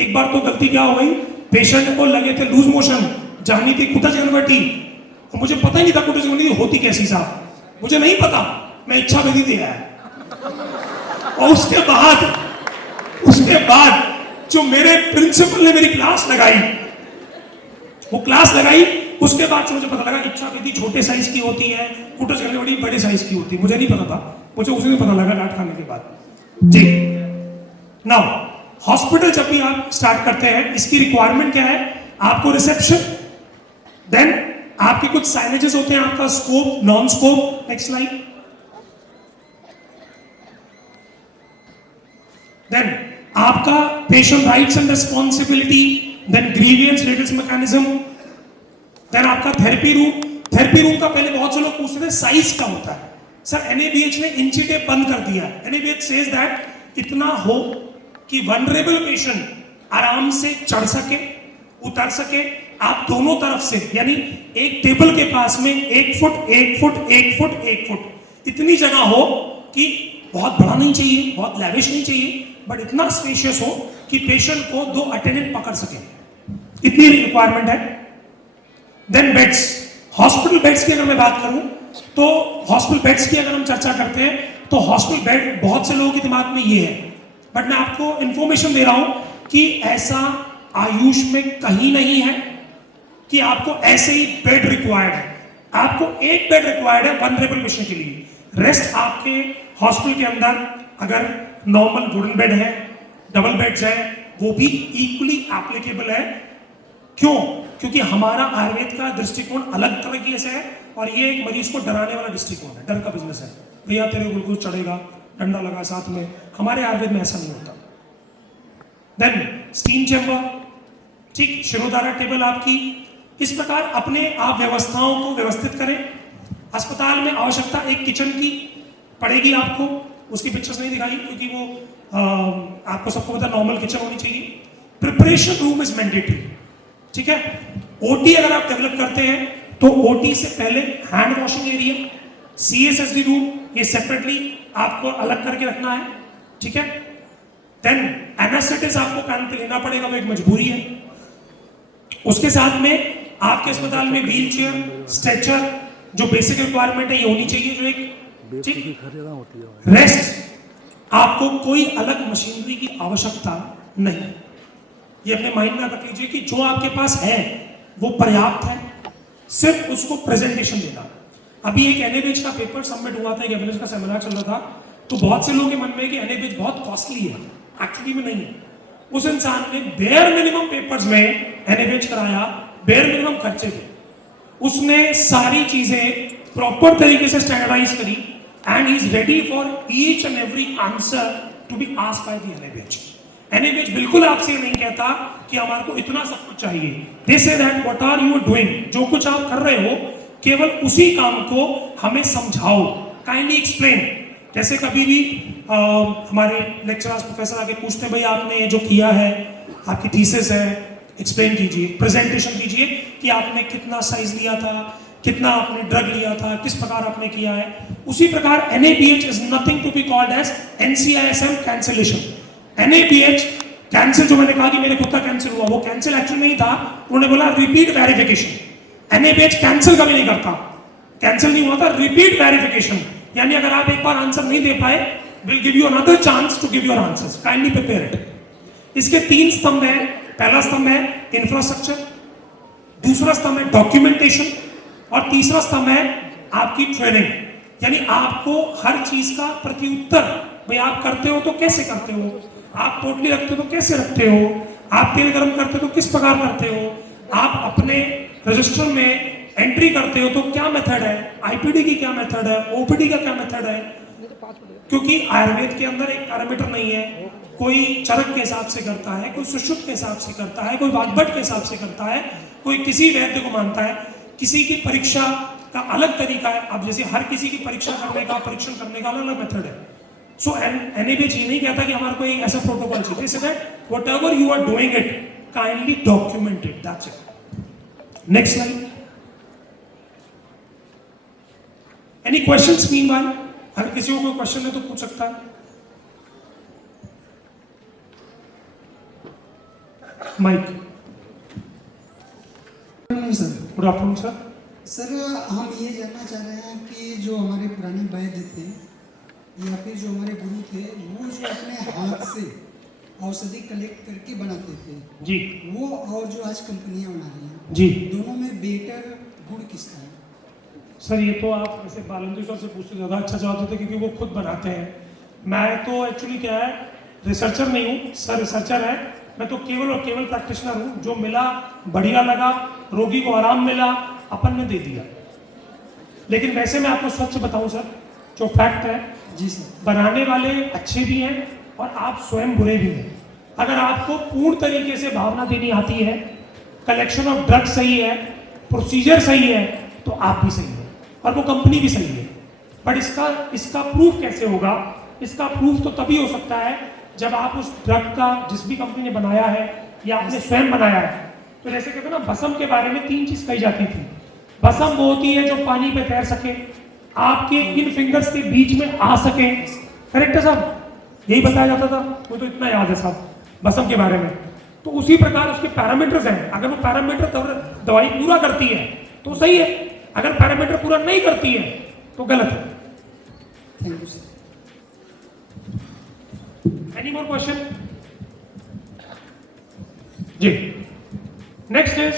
एक बार तो गलती क्या हो गई, पेशेंट को लगे थे लूज मोशन, जानी थी कुटज गनवटी, और मुझे पता ही नहीं था कुटज गनवटी होती कैसी साहब, मुझे नहीं पता, मैं इच्छा विधि दे आया। और उसके बाद जो मेरे प्रिंसिपल ने मेरी क्लास लगाई, वो क्लास लगाई, उसके बाद से मुझे पता लगा इच्छा विधि छोटे साइज की होती है, कुटज गनवटी बड़े साइज की होती है। मुझे नहीं पता था, मुझे उसी दिन पता लगा डांट खाने के बाद जी। नाउ हॉस्पिटल जब भी आप स्टार्ट करते हैं, इसकी रिक्वायरमेंट क्या है, आपको रिसेप्शन, देन आपके कुछ साइनेजेस होते हैं, आपका scope, non scope. Next slide. Then आपका patient rights and responsibility, then grievance redressal mechanism, then आपका थेरेपी रूम। थेरेपी रूम का पहले बहुत से लोग पूछते थे साइज क्या होता है। सर एनएबीएच ने इंची टेप बंद कर दिया है। एनएबीएच सेज दैट इतना हो कि वनरेबल पेशेंट आराम से चढ़ सके, उतर सके, आप दोनों तरफ से, यानी एक टेबल के पास में 1 फुट 1 फुट 1 फुट 1 फुट इतनी जगह हो कि बहुत बड़ा नहीं चाहिए, बहुत लैविश नहीं चाहिए, बट इतना स्पेशियस हो कि पेशेंट को 2 अटेंडेंट पकड़ सके, इतनी रिक्वायरमेंट है। देन बेड्स, हॉस्पिटल बेड्स की अगर मैं बात करूं तो हॉस्पिटल बेड्स की अगर हम चर्चा करते हैं तो हॉस्पिटल बेड बहुत से लोगों के दिमाग में ये है, बट मैं आपको इंफॉर्मेशन दे रहा हूं कि ऐसा आयुष में कहीं नहीं है कि आपको ऐसे ही बेड रिक्वायर्ड है। आपको एक बेड रिक्वायर्ड है वनरेबल पेशेंट के लिए, रेस्ट आपके हॉस्पिटल के अंदर अगर नॉर्मल वुडन बेड है, डबल बेड्स है, वो भी इक्वली एप्लीकेबल है। क्यों? क्योंकि हमारा आयुर्वेद का दृष्टिकोण अलग तरीके से है और ये एक मरीज को डराने वाला दृष्टिकोण है, डर का बिजनेस है। भैया तेरे ग्लूकोज चढ़ेगा, डंडा लगा साथ में, हमारे आयुर्वेद में ऐसा नहीं होता। देन स्टीम चैम्बर, ठीक, शिरोधारा टेबल आपकी। इस प्रकार अपने आप व्यवस्थाओं को व्यवस्थित करें। अस्पताल में आवश्यकता एक किचन की पड़ेगी आपको, उसकी पिक्चर्स नहीं दिखाई क्योंकि वो आपको सबको पता नॉर्मल किचन होनी चाहिए। प्रिपरेशन रूम इज मैंडेटरी, ठीक है। ओटी अगर आप डेवलप करते हैं तो ओटी से पहले hand washing area, CSSD room, ये सेपरेटली आपको अलग करके रखना है, ठीक है। देन एनेस्थेटिस्ट आपको पैन पे लेना पड़ेगा, वो एक मजबूरी है। उसके साथ में आपके अस्पताल में व्हील चेयर, स्ट्रेचर, जो बेसिक रिक्वायरमेंट है ये होनी चाहिए, जो एक, ठीक। रेस्ट, आपको कोई अलग मशीनरी की आवश्यकता नहीं। ये अपने माइंड में रख लीजिए कि जो आपके पास है वो पर्याप्त है, सिर्फ उसको प्रेजेंटेशन देना। अभी एक एनएबीएच का पेपर सबमिट हुआ था, एक एनएबीएच का सेमिनार चल रहा था, तो बहुत से लोगों के मन में कि एनएबीएच बहुत कॉस्टली है, एक्चुअली में नहीं है। उस इंसान ने बेयर मिनिमम पेपर्स में एनएबीएच कराया, बेयर मिनिमम खर्चे थे, उसने सारी चीजें प्रॉपर तरीके से स्टैंडर्डाइज करी and he is ready for each and every answer to be asked by the NABH. NABH बिल्कुल आपसे नहीं कहता कि हमारे को इतना सब कुछ चाहिए। They say that what are you doing, जो कुछ आप कर रहे हो केवल उसी काम को हमें समझाओ, काइंडली एक्सप्लेन। जैसे कभी भी हमारे लेक्चरर्स प्रोफेसर आके पूछते हैं भाई आपने ये जो किया है, आपकी थीसिस है, एक्सप्लेन कीजिए, प्रेजेंटेशन कीजिए कि आपने कितना साइज लिया था, कितना आपने ड्रग लिया था, किस प्रकार आपने किया है। उसी प्रकार NABH is nothing to be called as NCISM cancellation. NABH cancel, जो मैंने कहा कि मेरे खुद का कैंसिल हुआ, वो कैंसिल एक्चुअली नहीं था, उन्होंने बोला रिपीट वेरिफिकेशन। एनएबीएच कैंसिल कभी नहीं करता, कैंसिल नहीं हुआ था, रिपीट वेरिफिकेशन, यानी अगर आप एक बार आंसर नहीं दे पाए, will give you another chance to give your answers, kindly prepare it. इसके 3 स्तंभ है। पहला स्तंभ है इंफ्रास्ट्रक्चर, दूसरा स्तंभ है डॉक्यूमेंटेशन और तीसरा स्तंभ है आपकी ट्रेनिंग, यानी आपको हर चीज का प्रत्युत्तर, भाई आप करते हो तो कैसे करते हो, आप पोटली रखते हो तो कैसे रखते हो, आप तेल गर्म करते हो तो किस प्रकार करते हो, आप अपने रजिस्टर में एंट्री करते हो तो क्या मेथड है, आईपीडी की क्या मेथड है, ओपीडी का क्या मेथड है। क्योंकि आयुर्वेद के अंदर एक पैरामीटर नहीं है, कोई चरक के हिसाब से करता है, कोई सुषुप्त के हिसाब से करता है, कोई वाग्भट के हिसाब से करता है, कोई किसी वैद्य को मानता है, किसी की परीक्षा का अलग तरीका है। अब जैसे हर किसी की परीक्षा करने का, परीक्षण करने का अलग अलग मेथड है। सो एनएबीएच ये नहीं कहता कि हमारे को एक ऐसा प्रोटोकॉल चाहिए, so that whatever you are doing it kindly document it, that's it. Next slide. Any questions meanwhile? अगर किसी को कोई क्वेश्चन है तो पूछ सकता है। Mic. Sir good afternoon sir. Sir हम ये जानना चाह रहे हैं कि जो हमारे पुराने वैद्य थे या फिर जो हमारे गुरु थे, वो जो अपने हाथ से औषधि कलेक्ट करके बनाते थे जी, वो और जो आज कंपनियां बना रही हैं जी, दोनों में बेटर गुण किसका है? सर ये तो आप ऐसे बालंदी सर से पूछते ज़्यादा अच्छा जवाब देते क्योंकि वो खुद बनाते हैं। मैं तो एक्चुअली क्या है, रिसर्चर नहीं हूँ, सर रिसर्चर है। मैं तो केवल और केवल प्रैक्टिशनर हूँ। जो मिला बढ़िया लगा, रोगी को आराम मिला, अपन ने दे दिया। लेकिन वैसे मैं आपको सच बताऊं सर, जो फैक्ट है, जी सर। बनाने वाले अच्छे भी हैं और आप स्वयं बुरे भी हैं। अगर आपको पूर्ण तरीके से भावना देनी आती है, कलेक्शन ऑफ ड्रग्स सही है, प्रोसीजर सही है, तो आप भी सही है और वो कंपनी भी सही है। बट इसका प्रूफ कैसे होगा? इसका प्रूफ तो तभी हो सकता है जब आप उस ड्रग का, जिस भी कंपनी ने बनाया है या आपने स्वयं बनाया है, तो जैसे कहते हैं ना, भस्म के बारे में 3 चीज कही जाती थी। भस्म वो होती है जो पानी पे तैर सके, आपके इन फिंगर्स के बीच में आ सके। करेक्ट है साहब? यही बताया जाता था, वो तो इतना याद है साहब भस्म के बारे में। तो उसी प्रकार उसके पैरामीटर्स हैं। अगर वो पैरामीटर दवाई पूरा करती है तो सही है, अगर पैरामीटर पूरा नहीं करती है तो गलत है। Thank you sir. Any more question? जी, नेक्स्ट इज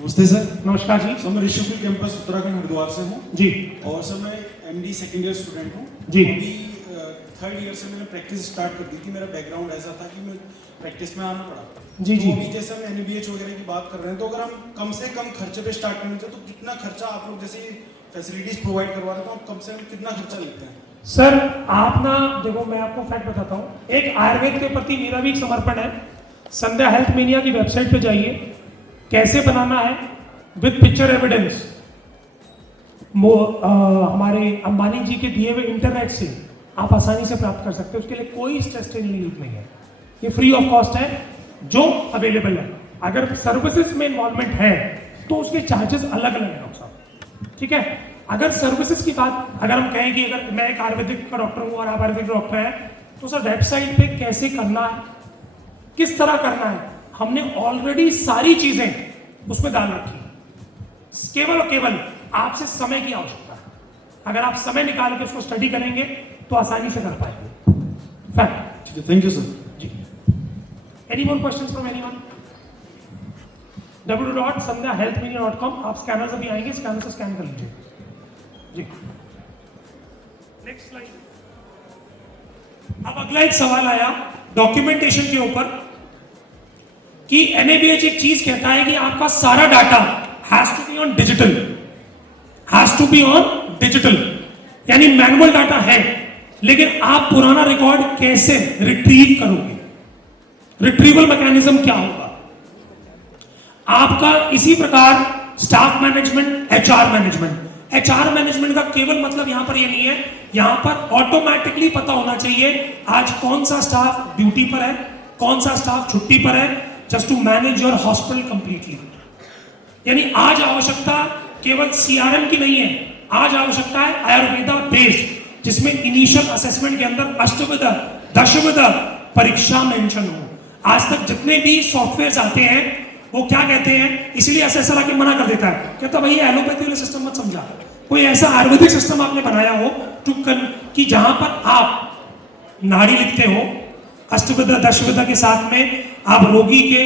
नमस्ते सर। नमस्कार जी। सर मैं ऋषिकुल कैंपस उत्तराखंड हरिद्वार से हूँ जी। और सर मैं एमडी सेकेंड ईयर स्टूडेंट हूँ जी। अभी थर्ड ईयर से मैंने प्रैक्टिस स्टार्ट कर दी थी। मेरा बैकग्राउंड ऐसा था कि मैं प्रैक्टिस में आना पड़ा। जी, जी। तो अभी जैसे हम एनएबीएच वगैरह की बात कर रहे हैं, तो अगर हम कम से कम खर्चे पे स्टार्ट करना चाहें तो कितना खर्चा आप लोग जैसे फैसिलिटीज प्रोवाइड करवा रहे हो, तो आप कम से कम कितना खर्चा लेते हैं? सर आप ना देखो, मैं आपको फैक्ट बताता हूँ। एक आयुर्वेद के प्रति मेरा भी एक समर्पण है। संध्या हेल्थ मेनिया की वेबसाइट पे जाइए, कैसे बनाना है विद पिक्चर एविडेंस, हमारे अंबानी जी के दिए हुए इंटरनेट से आप आसानी से प्राप्त कर सकते हो। उसके लिए कोई स्ट्रेस लीव नहीं है, ये फ्री ऑफ कॉस्ट है जो अवेलेबल है। अगर सर्विसेज में इन्वॉल्वमेंट है तो उसके चार्जेस अलग अलग है साहब, ठीक है। अगर सर्विसेज की बात, अगर हम कहें कि अगर मैं एक आयुर्वेदिक का डॉक्टर हूँ और आप आयुर्वेदिक डॉक्टर हैं, तो सर वेबसाइट पे कैसे करना है, किस तरह करना है, हमने ऑलरेडी सारी चीजें उसमें डाल रखी है। केवल और केवल आपसे समय की आवश्यकता है। अगर आप समय निकाल के उसको स्टडी करेंगे तो आसानी से कर पाएंगे। फैक्ट। ठीक है, थैंक यू सर। जी। Any more questions from anyone? www.sandhyahealthmedia.com। आप स्कैनर से भी आएंगे, स्कैनर से स्कैन कर लीजिए जी। Next slide. अब अगला एक सवाल आया डॉक्यूमेंटेशन के ऊपर कि एनएबीएच एक चीज कहता है कि आपका सारा data has to be on digital, has to be on digital, यानी मैनुअल डाटा है, लेकिन आप पुराना रिकॉर्ड कैसे रिट्रीव करोगे? रिट्रीवल मैकेनिज्म क्या होगा आपका? इसी प्रकार staff management, HR management. HR management का केवल मतलब यहां पर ये नहीं है, यहां पर ऑटोमेटिकली पता होना चाहिए आज कौन सा स्टाफ ड्यूटी पर है, कौन सा स्टाफ छुट्टी पर है, just to manage your hospital completely. यानी आज आवश्यकता केवल सीआरएम की नहीं है, आज आवश्यकता है आयुर्वेदा बेस्ड, जिसमें इनिशियल असेसमेंट के अंदर अष्टविध दशविध परीक्षा मेंशन हो। आज तक जितने भी सॉफ्टवेयर आते हैं वो क्या कहते हैं, इसलिए असेसर आके मना कर देता है, कहता भैया एलोपैथी वाले सिस्टम मत समझा, कोई ऐसा आयुर्वेदिक सिस्टम आपने बनाया हो कि जहां पर आप नाड़ी लिखते हो अष्टविध दशविध के साथ में, आप रोगी के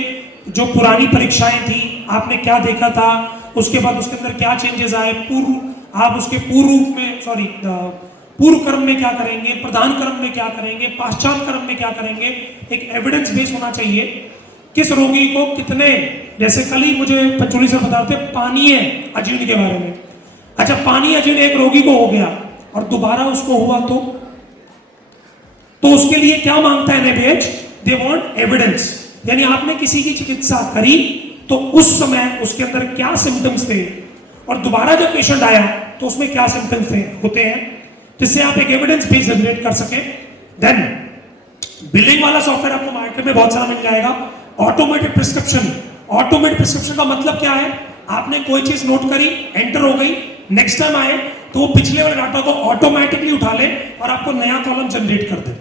जो पुरानी परीक्षाएं थी, आपने क्या देखा था, उसके बाद उसके अंदर क्या चेंजेस आए, आप उसके पूर्व क्रम में क्या करेंगे, प्रधान क्रम में क्या करेंगे, पाश्चात क्रम में क्या करेंगे, एक एविडेंस बेस होना चाहिए। किस रोगी को कितने, जैसे कल ही मुझे पंचोली सर बता रहे थे पानीय अजीर्ण के बारे में। अच्छा, पानीय अजीर्ण एक रोगी को हो गया और दोबारा उसको हुआ तो उसके लिए क्या मांगता है एनएबीएच? They want evidence. यानी आपने किसी की चिकित्सा करी तो उस समय उसके अंदर क्या सिम्टम्स थे और दोबारा जब पेशेंट आया तो उसमें क्या सिम्टम्स होते हैं, जिससे आप एक एविडेंस बेस जनरेट कर सके। देन बिलिंग वाला सॉफ्टवेयर आपको मार्केट में बहुत सारा मिल जाएगा। Automated prescription. ऑटोमेटेड प्रिस्क्रिप्शन का मतलब क्या है? आपने कोई चीज नोट करी, एंटर हो गई, नेक्स्ट टाइम आए तो वो पिछले वाले डाटा को ऑटोमेटिकली उठा ले और आपको नया कॉलम जनरेट कर दे।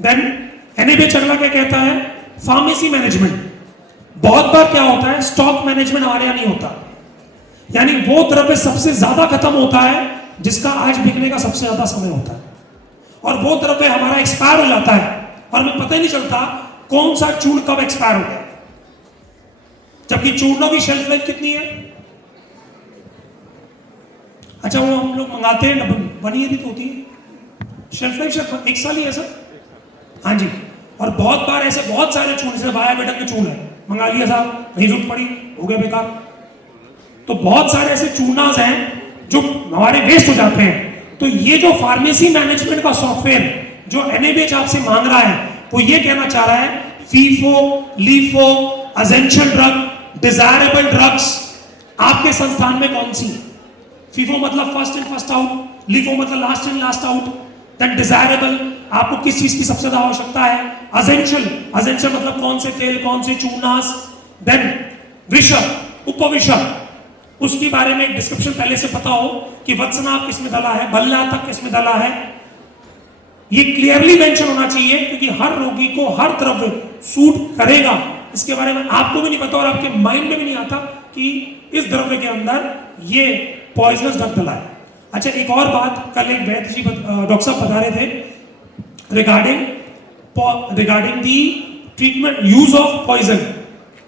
देन एनएबीएच अगला क्या कहता है? Pharmacy management. बहुत बार क्या होता है, स्टॉक मैनेजमेंट हमारे यहाँ नहीं होता, यानी वो द्रव्य सबसे ज्यादा खत्म होता है जिसका आज बिकने का सबसे ज्यादा समय होता है, और वो द्रव्य हमारा एक्सपायर हो जाता है और हमें पता ही नहीं चलता कौन सा चूर्ण कब एक्सपायर हो गया, जबकि चूर्णों की शेल्फ लाइफ कितनी है? अच्छा, वो हम लोग मंगाते हैं 1 ईयर ही तो होती है शेल्फ लाइफ, 1 साल ही है सर। हाँ जी, और बहुत बार ऐसे बहुत सारे चून, जैसे बाया बेटन के चून है, मंगा लिया साहब, नहीं जरूरत पड़ी, हो गया बेकार। तो बहुत सारे ऐसे चूनास हैं जो हमारे वेस्ट हो जाते हैं। तो ये जो फार्मेसी मैनेजमेंट का सॉफ्टवेयर जो एनएबीएच आपसे मांग रहा है, वो ये कहना चाह रहा है FIFO, LIFO, essential drug, desirable drugs आपके संस्थान में कौन सी? फीफो मतलब first in first out, LIFO मतलब last in last out, then desirable आपको किस चीज की सबसे ज्यादा आवश्यकता है, एसेंशियल, एसेंशियल मतलब कौन से तेल, कौन से चूनास, देन विषम, उपविषम, उसके बारे में डिस्क्रिप्शन पहले से पता हो कि वत्सनाभ किसमें डाला है, बल्ला तक किसमें डाला है, ये क्लियरली मेंशन होना चाहिए, क्योंकि हर रोगी को हर द्रव्य सूट करेगा इसके बारे में आपको भी नहीं पता और आपके माइंड में भी नहीं आता कि इस द्रव्य के अंदर ये पॉइजनस ड्रग डला है। अच्छा, एक और बात, कल एक वैद्य जी डॉक्टर साहब बता रहे थे regarding the treatment use of poison,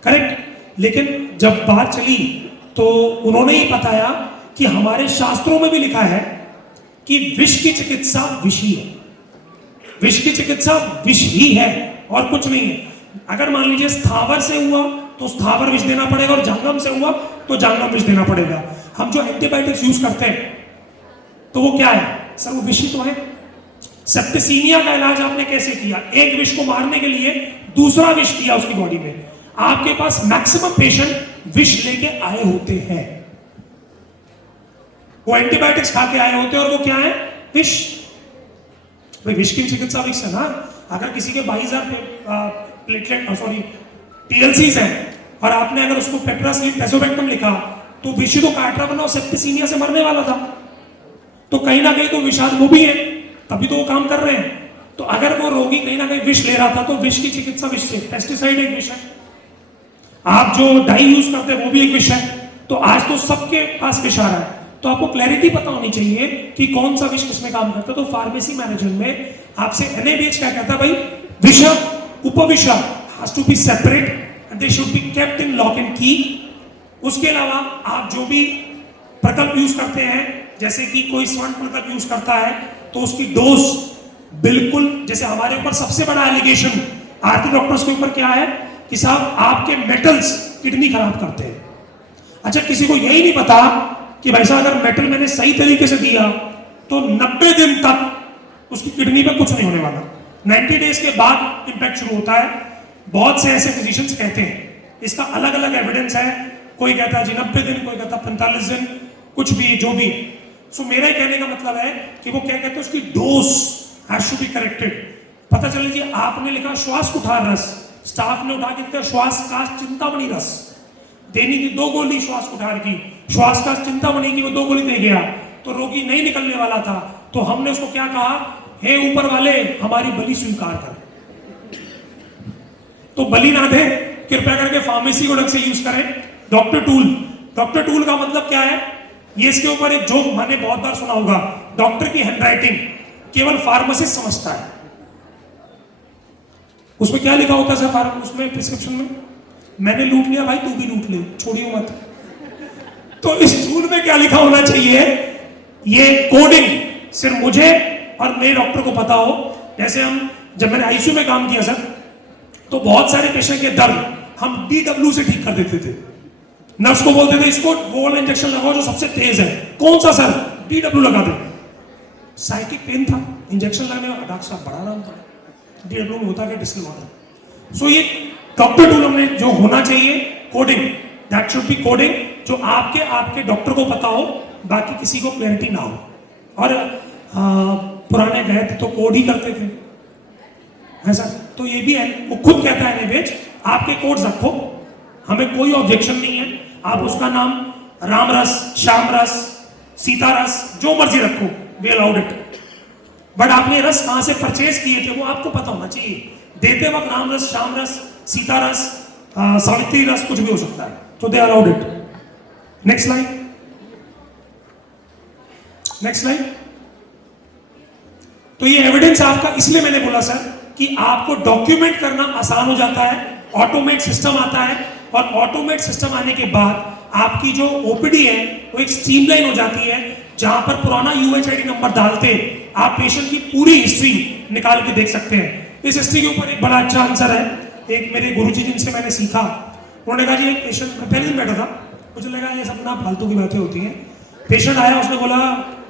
correct. लेकिन जब बात चली तो उन्होंने ही बताया कि हमारे शास्त्रों में भी लिखा है कि विष की चिकित्सा विष ही है, विष की चिकित्सा विष ही है और कुछ नहीं है। अगर मान लीजिए स्थावर से हुआ तो स्थावर विष देना पड़ेगा और जंगम से हुआ तो जंगम विष देना पड़ेगा। हम जो एंटीबायोटिक्स यूज करते हैं तो वो क्या है सर? वो विष ही तो है। सेप्टिसीमिया का इलाज आपने कैसे किया? एक विष को मारने के लिए दूसरा विष किया उसकी बॉडी में। आपके पास मैक्सिमम पेशेंट विष लेके आए होते हैं, वो एंटीबायोटिक्स खा के आए होते हैं और वो क्या है? विष। भाई विष की चिकित्सा विष है ना। अगर किसी के 22,000 प्लेटलेट टीएलसीज हैं और आपने अगर उसको पेप्रासिलिन टेजोबेक्टम लिखा तो विष तो काट रहा, वरना सेप्टिसीमिया से मरने वाला था। तो कहीं ना कहीं तो विषाद वो भी है, तभी तो वो काम कर रहे हैं। तो अगर वो रोगी कहीं ना कहीं विष ले रहा था तो विष की चिकित्सा विष से, पेस्टिसाइड एक विष है, आप जो डाई यूज करते हैं वो भी एक विष है। तो आज तो सबके पास विष आ रहा है, तो आपको क्लैरिटी पता होनी चाहिए कि कौन सा विष किसमें काम करता है। तो फार्मेसी मैनेजमेंट में आपसे एनएबीएच क्या कहता है भाई? विष, उपविष has to be separate and they should be kept in lock and key. उसके अलावा आप जो भी प्रकल्प यूज करते हैं, जैसे कि कोई स्वर्ण प्रकल्प यूज करता है तो उसकी डोज बिल्कुल, जैसे हमारे ऊपर सबसे बड़ा एलिगेशन आरती डॉक्टर्स के ऊपर क्या है कि साहब आपके मेटल्स किडनी खराब करते हैं। अच्छा, किसी को यही नहीं पता कि भाई साहब अगर मेटल मैंने सही तरीके से दिया तो 90 दिन तक उसकी किडनी पे कुछ नहीं होने वाला, 90 डेज के बाद इंपैक्ट शुरू होता है। बहुत से ऐसे फिजिशियंस कहते हैं, इसका अलग अलग एविडेंस है, कोई कहता है जी 90 दिन, कोई कहता है 45 दिन, कुछ भी जो भी। सो मेरा कहने का मतलब है कि वो क्या कहते हैं, उसकी dose has to be corrected. पता चले जी आपने लिखा श्वास कुठार रस, स्टाफ ने उठा के लिखा श्वास का चिंतामणि रस, देनी थी 2 गोली श्वास कुठार की, श्वास का चिंतामणि की वो 2 गोली दे गया तो रोगी नहीं निकलने वाला था। तो हमने उसको क्या कहा, हे ऊपर वाले हमारी बलि स्वीकार कर। तो बलि ना दे, कृपया करके फार्मेसी को ढंग से यूज करें। डॉक्टर टूल, डॉक्टर टूल का मतलब क्या है? ये इसके ऊपर एक जोक मैंने बहुत बार सुना होगा, डॉक्टर की हैंडराइटिंग केवल फार्मासिस्ट समझता है। उसमें क्या लिखा होता है सर उसमें प्रिस्क्रिप्शन में? मैंने लूट लिया भाई, तू भी लूट ले, छोड़ियो मत। तो इस टूल में क्या लिखा होना चाहिए? ये कोडिंग सिर्फ मुझे और मेरे डॉक्टर को पता हो। जैसे हम जब मैंने आईसीयू में काम किया सर, तो बहुत सारे पेशेंट के दर्द हम DW से ठीक कर देते थे। नर्स को बोलते थे इसको वो वाला इंजेक्शन लगाओ जो सबसे तेज है। कौन सा सर? DW लगा दे। साइकिक पेन था, इंजेक्शन लगने में डॉक्टर साहब बड़ा आराम था। DW में होता क्या? डिस्कल वाटर। सो ये डॉक्टर टूल हमने जो होना चाहिए, coding, that should be coding, जो आपके डॉक्टर को पता हो, बाकी किसी को क्लैरिटी ना हो। और पुराने वैद्य तो कोड ही करते थे, है सर। तो ये भी है, वो खुद कहता है एनएबीएच आपके कोड्स रखो, हमें कोई ऑब्जेक्शन नहीं है। आप उसका नाम राम रस, श्याम रस, सीता रस, जो मर्जी रखो, वी अलाउड इट। बट आपने रस कहां से परचेज किए थे वो आपको पता होना चाहिए। देते वक्त राम रस, श्याम रस, सीता रस, सावित्री रस, कुछ भी हो सकता है। तो they allowed it. Next line, next line. तो ये एविडेंस आपका, इसलिए मैंने बोला सर कि आपको डॉक्यूमेंट करना आसान हो जाता है, ऑटोमेट सिस्टम आता है, और ऑटोमेट सिस्टम आने के बाद आपकी जो ओपीडी है वो एक स्ट्रीमलाइन हो जाती है, जहां पर पुराना यूएचआईडी नंबर डालते आप पेशेंट की पूरी हिस्ट्री निकाल के देख सकते हैं। इस हिस्ट्री के ऊपर एक बड़ा अच्छा आंसर है। एक मेरे गुरुजी जिनसे मैंने सीखा, उन्होंने कहा जी एक पेशेंट, पहले दिन बैठा था, मुझे लगा ये सब ना फालतू की बातें होती हैं। पेशेंट आया, उसने बोला,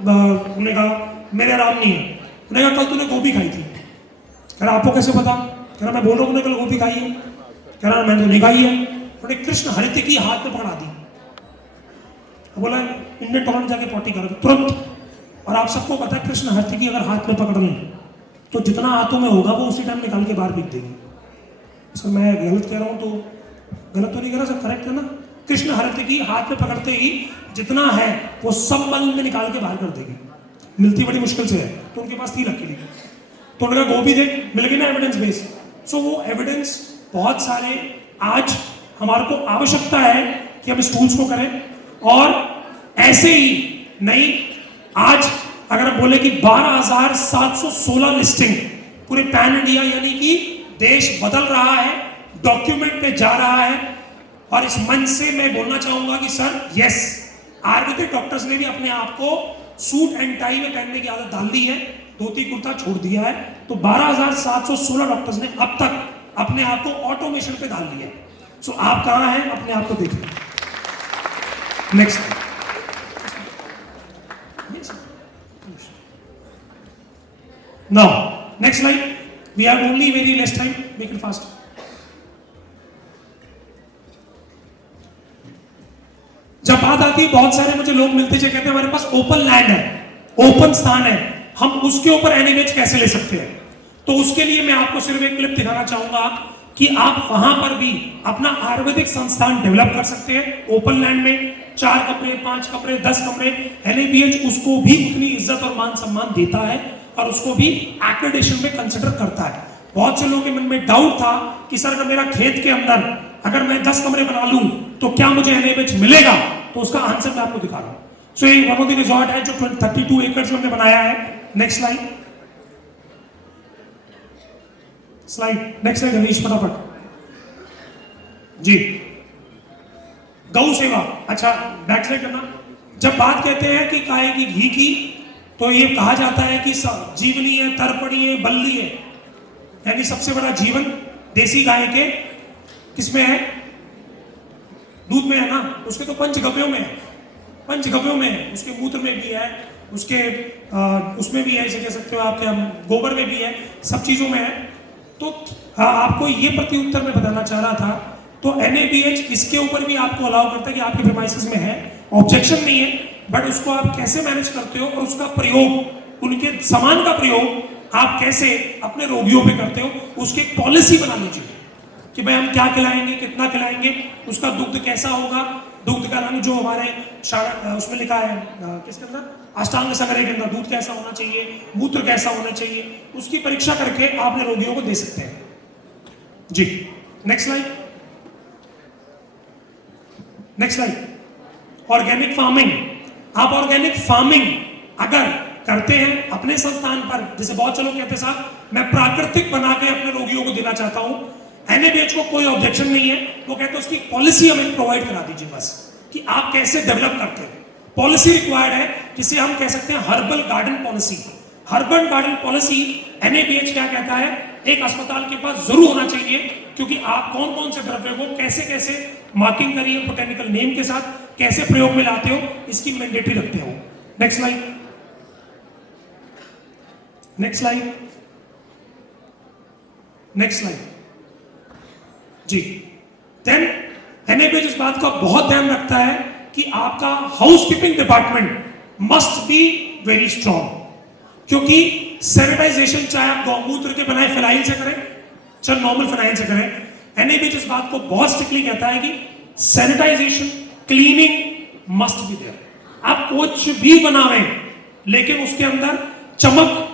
उन्होंने कहा मेरे आराम नहीं है। उन्होंने कहा कल तूने गोभी खाई थी। कह रहा आपको कैसे पता? कह रहा मैं बोल रहा हूँ कल गोभी खाई है। कह रहा मैंने तो नहीं खाई है। उन्होंने कृष्ण हरितिकी हाथ में पकड़ा दी, बोला इंडियन टॉयलेट जाके पॉटी करो तुरंत। और आप सबको पता है कृष्ण हरितिकी अगर हाथ में पकड़ लें तो जितना हाथों में होगा वो उसी टाइम निकाल के बाहर फेंक देंगे। सर मैं गलत कह रहा हूँ तो गलत तो नहीं कह रहा सर, करेक्ट है ना? कृष्ण हरितिकी हाथ में पकड़ते ही जितना है वो सब मल में निकाल के बाहर कर देगी। मिलती बड़ी मुश्किल से है, तो उनके पास थी लकीली। तो उन्होंने कहा गोभी देख, मिल गई ना एविडेंस बेस। सो वो एविडेंस बहुत सारे आज हमारे को आवश्यकता है कि हम स्कूल्स को करें। और ऐसे ही नहीं, आज अगर हम बोले कि 12,716 लिस्टिंग पूरे पैन इंडिया, यानी कि देश बदल रहा है, डॉक्यूमेंट पे जा रहा है। और इस मंच से मैं बोलना चाहूंगा कि सर यस, आयुर्वेदिक डॉक्टर्स ने भी अपने आप को सूट एंड टाई में पहनने की आदत डाल दी है, धोती कुर्ता छोड़ दिया है। तो 12,716 डॉक्टर्स ने अब तक अपने आप को ऑटोमेशन पे डाल लिया है। सो आप कहां हैं, अपने आप को देखिए। Next now, next slide. We have only very less time, make it fast. जब बात आती है, बहुत सारे मुझे लोग मिलते हैं कहते हैं हमारे पास ओपन लैंड है, ओपन स्थान है, हम उसके ऊपर एनएबीएच कैसे ले सकते हैं? तो उसके लिए मैं आपको सिर्फ एक क्लिप दिखाना चाहूंगा कि आप वहां पर भी अपना आयुर्वेदिक संस्थान डेवलप कर सकते हैं। ओपन लैंड में 4 कमरे, 5 कमरे, 10 कमरे, एनएबीएच उसको भी उतनी इज्जत और मान सम्मान देता है और उसको भी एक्रेडिटेशन में कंसिडर करता है। बहुत से लोगों के मन में डाउट था कि सर अगर मेरा खेत के अंदर अगर मैं 10 कमरे बना लूं तो क्या मुझे एनएबीएच मिलेगा? तो उसका आंसर मैं आपको दिखा रहा हूं। सो ये भगवती रिजॉर्ट है जो 32 एकड़ में हमने बनाया है। Next slide, next slide Harish, फटाफट जी। गौ सेवा, अच्छा बैक स्लाइड करना। जब बात कहते हैं कि गाय की घी की, तो ये कहा जाता है कि जीवनी है, तर्पणी है, बल्ली है, यानी सबसे बड़ा जीवन देसी गाय के किसमें है? दूध में है ना। उसके तो पंचगव्यों में है, पंचगव्यों में है, उसके मूत्र में भी है, उसके उसमें भी है, इसे कह सकते हो आपके गोबर में भी है, सब चीजों में है। तो आपको ये प्रति उत्तर में बताना चाह रहा था। तो एनएबीएच इसके ऊपर भी आपको अलाउ करता है कि आपके प्रीमाइसेस में है, ऑब्जेक्शन नहीं है, बट उसको आप कैसे मैनेज करते हो और उसका प्रयोग, उनके सामान का प्रयोग आप कैसे अपने रोगियों पे करते हो, उसकी एक पॉलिसी बना लीजिए कि भाई हम क्या खिलाएंगे, कितना खिलाएंगे, उसका दुग्ध कैसा होगा। दुग्ध का रंग जो हमारे उसमें लिखा है, किसके अंदर, अष्टांग संग्रह के अंदर, दूध कैसा होना चाहिए, मूत्र कैसा होना चाहिए, उसकी परीक्षा करके आप अपने रोगियों को दे सकते हैं जी। Next slide, next slide. Organic farming, आप ऑर्गेनिक फार्मिंग अगर करते हैं अपने संस्थान पर, जैसे बहुत से लोग कहते हैं साहब मैं प्राकृतिक बना के अपने रोगियों को देना चाहता हूं, एनएबीएच को कोई ऑब्जेक्शन नहीं है। वो कहते हैं उसकी पॉलिसी हमें प्रोवाइड करा दीजिए बस, कि आप कैसे डेवलप करते हैं। पॉलिसी रिक्वायर्ड है, जिसे हम कह सकते हैं herbal garden policy. Herbal garden policy NABH क्या कहता है, एक अस्पताल के पास जरूर होना चाहिए, क्योंकि आप कौन कौन से द्रव्य को कैसे कैसे मार्किंग करिए बोटेनिकल नेम के साथ, कैसे प्रयोग में लाते हो, इसकी मैंडेटरी रखते हो। Next slide, next slide, next slide जी। देन एनएबीएच इस बात का बहुत ध्यान रखता है कि आपका housekeeping department must be very strong, क्योंकि सैनिटाइजेशन चाहे आप गौमूत्र के बनाए फिनाइल से करें चाहे नॉर्मल फिनाइल से करें, एनएबीएच इस बात को बहुत स्ट्रिक्टली कहता है कि sanitisation, cleaning must be there. आप कुछ भी बनावें लेकिन उसके अंदर चमक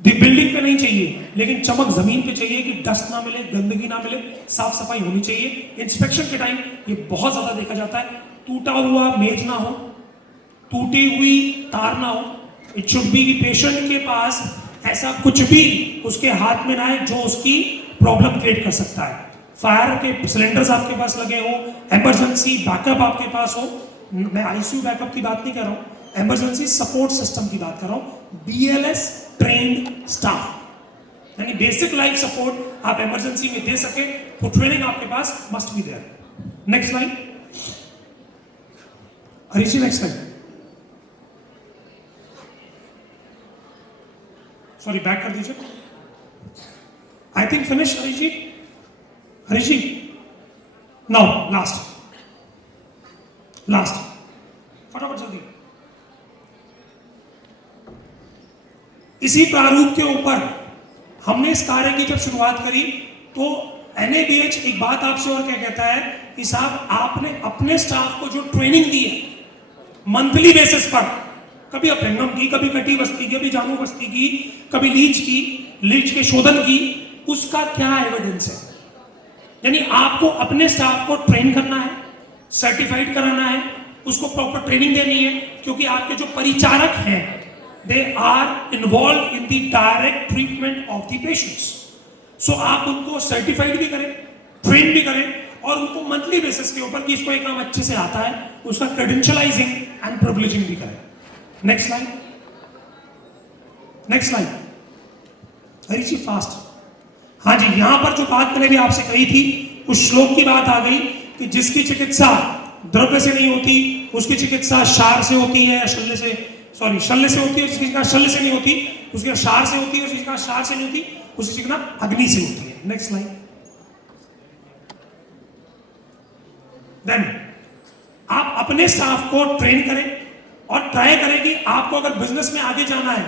बिल्डिंग पे नहीं चाहिए, लेकिन चमक जमीन पे चाहिए, कि डस्ट ना मिले, गंदगी ना मिले, साफ सफाई होनी चाहिए। इंस्पेक्शन के टाइम ये बहुत ज्यादा देखा जाता है, टूटा हुआ मेज ना हो, टूटी हुई तार ना हो। इट शुड बी कि पेशेंट के पास ऐसा कुछ भी उसके हाथ में ना आए जो उसकी प्रॉब्लम क्रिएट कर सकता है। फायर के सिलेंडर्स आपके पास लगे हो, इमरजेंसी बैकअप आपके पास हो। मैं आईसीयू बैकअप की बात नहीं कर रहा हूं, इमरजेंसी सपोर्ट सिस्टम की बात कर रहा हूं। BLS ट्रेन्ड स्टाफ, यानी बेसिक लाइफ सपोर्ट आप इमरजेंसी में दे सके तो ट्रेनिंग आपके पास must be there. Next line Harish ji, next line. Sorry, back कर दीजिए. I think finish Harish ji. Harish ji, now last फटाफट जल्दी. इसी प्रारूप के ऊपर हमने इस कार्य की जब शुरुआत करी तो NABH एक बात आपसे और क्या कहता है कि साहब आपने अपने स्टाफ को जो ट्रेनिंग दी है मंथली बेसिस पर, कभी अभ्यंगम की, कभी कटी बस्ती की, कभी जामू बस्ती की, कभी लीच के शोधन की, उसका क्या एविडेंस है? यानी आपको अपने स्टाफ को ट्रेन करना है, सर्टिफाइड कराना है, उसको प्रॉपर ट्रेनिंग देनी है, क्योंकि आपके जो परिचारक हैं they are involve in the direct treatment of the patients. So आप उनको सर्टिफाइड भी करें, ट्रेन भी करें और उनको मंथली बेसिस के ऊपर कि इसको एक काम अच्छे से आता है उसका क्रेडेंशियलाइजिंग एंड प्रिविलेजिंग भी करें. नेक्स्ट लाइन हरी जी, फास्ट. हाँ जी, यहां पर जो बात मैंने भी आपसे कही थी उस श्लोक की बात आ गई कि जिसकी चिकित्सा द्रव्य से नहीं होती उसकी चिकित्सा शार से होती है, शल्य से होती है, जिसकी चिकित्सा शल्य से नहीं होती उसकी शार से होती है, उसकी चिकित्सा शार से नहीं होती उसकी चिकित्सा अग्नि से होती है. Next line. देन आप अपने स्टाफ को ट्रेन करें और ट्राई करें कि आपको अगर बिजनेस में आगे जाना है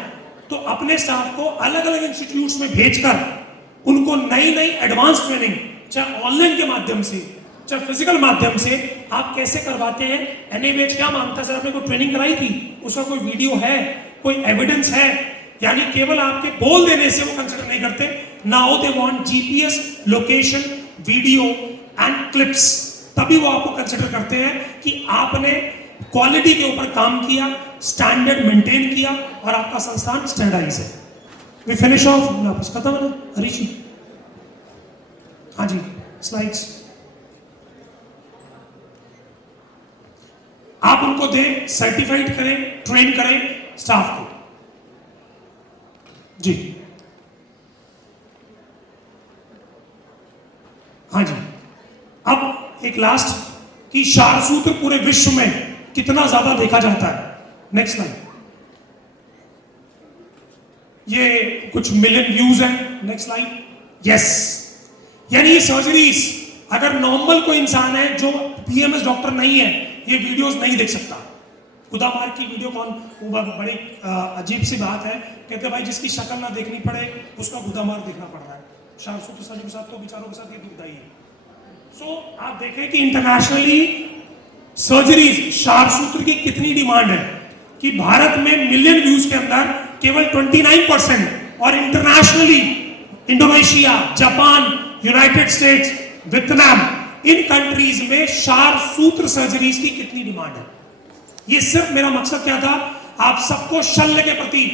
तो अपने स्टाफ को अलग अलग इंस्टीट्यूट्स में भेजकर उनको नई एडवांस ट्रेनिंग, चाहे ऑनलाइन के माध्यम से चाहे फिजिकल माध्यम से आप कैसे करवाते हैं. NABH क्या मांगता है? सर आपने कोई ट्रेनिंग कराई थी, उसका कोई वीडियो है, कोई एविडेंस है? यानी केवल आपके बोल देने से वो कंसिडर नहीं करते. Now they want GPS location, video and clips, तभी वो आपको कंसिडर करते हैं कि आपने क्वालिटी के ऊपर काम किया, स्टैंडर्ड मेंटेन किया और आपका संस्थान स्टैंडर्डाइज है. We finish off. वापस खत्म है ना हरीश जी? हाँ जी, स्लाइड्स आप उनको दें, सर्टिफाइड करें, ट्रेन करें स्टाफ को. जी हाँ जी. अब एक लास्ट कि शार सूत्र पूरे विश्व में कितना ज्यादा देखा जाता है. Next line. ये कुछ मिलियन व्यूज हैं. Next line. यस, यानी ये सर्जरीज अगर नॉर्मल कोई इंसान है जो PMS डॉक्टर नहीं है ये वीडियोस नहीं देख सकता. खुदा मार की वीडियो कौन, वो बड़ी अजीब सी बात है. कहते भाई जिसकी शक्ल ना देखनी पड़े उसका खुदा मार देखना पड़ रहा है. शार सूत्र सर्जरी के साथ तो बेचारों के साथ ये दुखदाई है. सो आप देखें कि इंटरनेशनली सर्जरीज शार सूत्र की कितनी डिमांड है कि भारत में मिलियन व्यूज के अंदर केवल 29% और internationally Indonesia, Japan, United States, Vietnam, इन कंट्रीज में शार सूत्र सर्जरीज की कितनी डिमांड है. ये सिर्फ मेरा मकसद क्या था, आप सबको शल्य के प्रति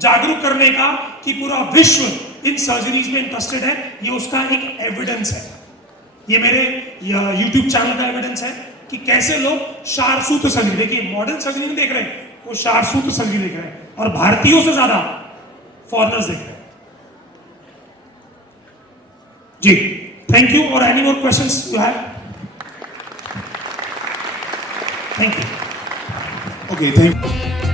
जागरूक करने का कि पूरा विश्व इन सर्जरीज में इंटरेस्टेड है. ये उसका एक एविडेंस है. ये मेरे YouTube चैनल का एविडेंस है कि कैसे लोग शार सूत्र सर्जरी, देखिए मॉडर्न सर्जरी नहीं देख रहे, वो शार सूत्र सर्जरी देख रहे हैं और भारतीयों से ज्यादा फॉरेनर्स देख रहे हैं. जी, थैंक यू. और any more questions you have? Thank you. Okay, thank you.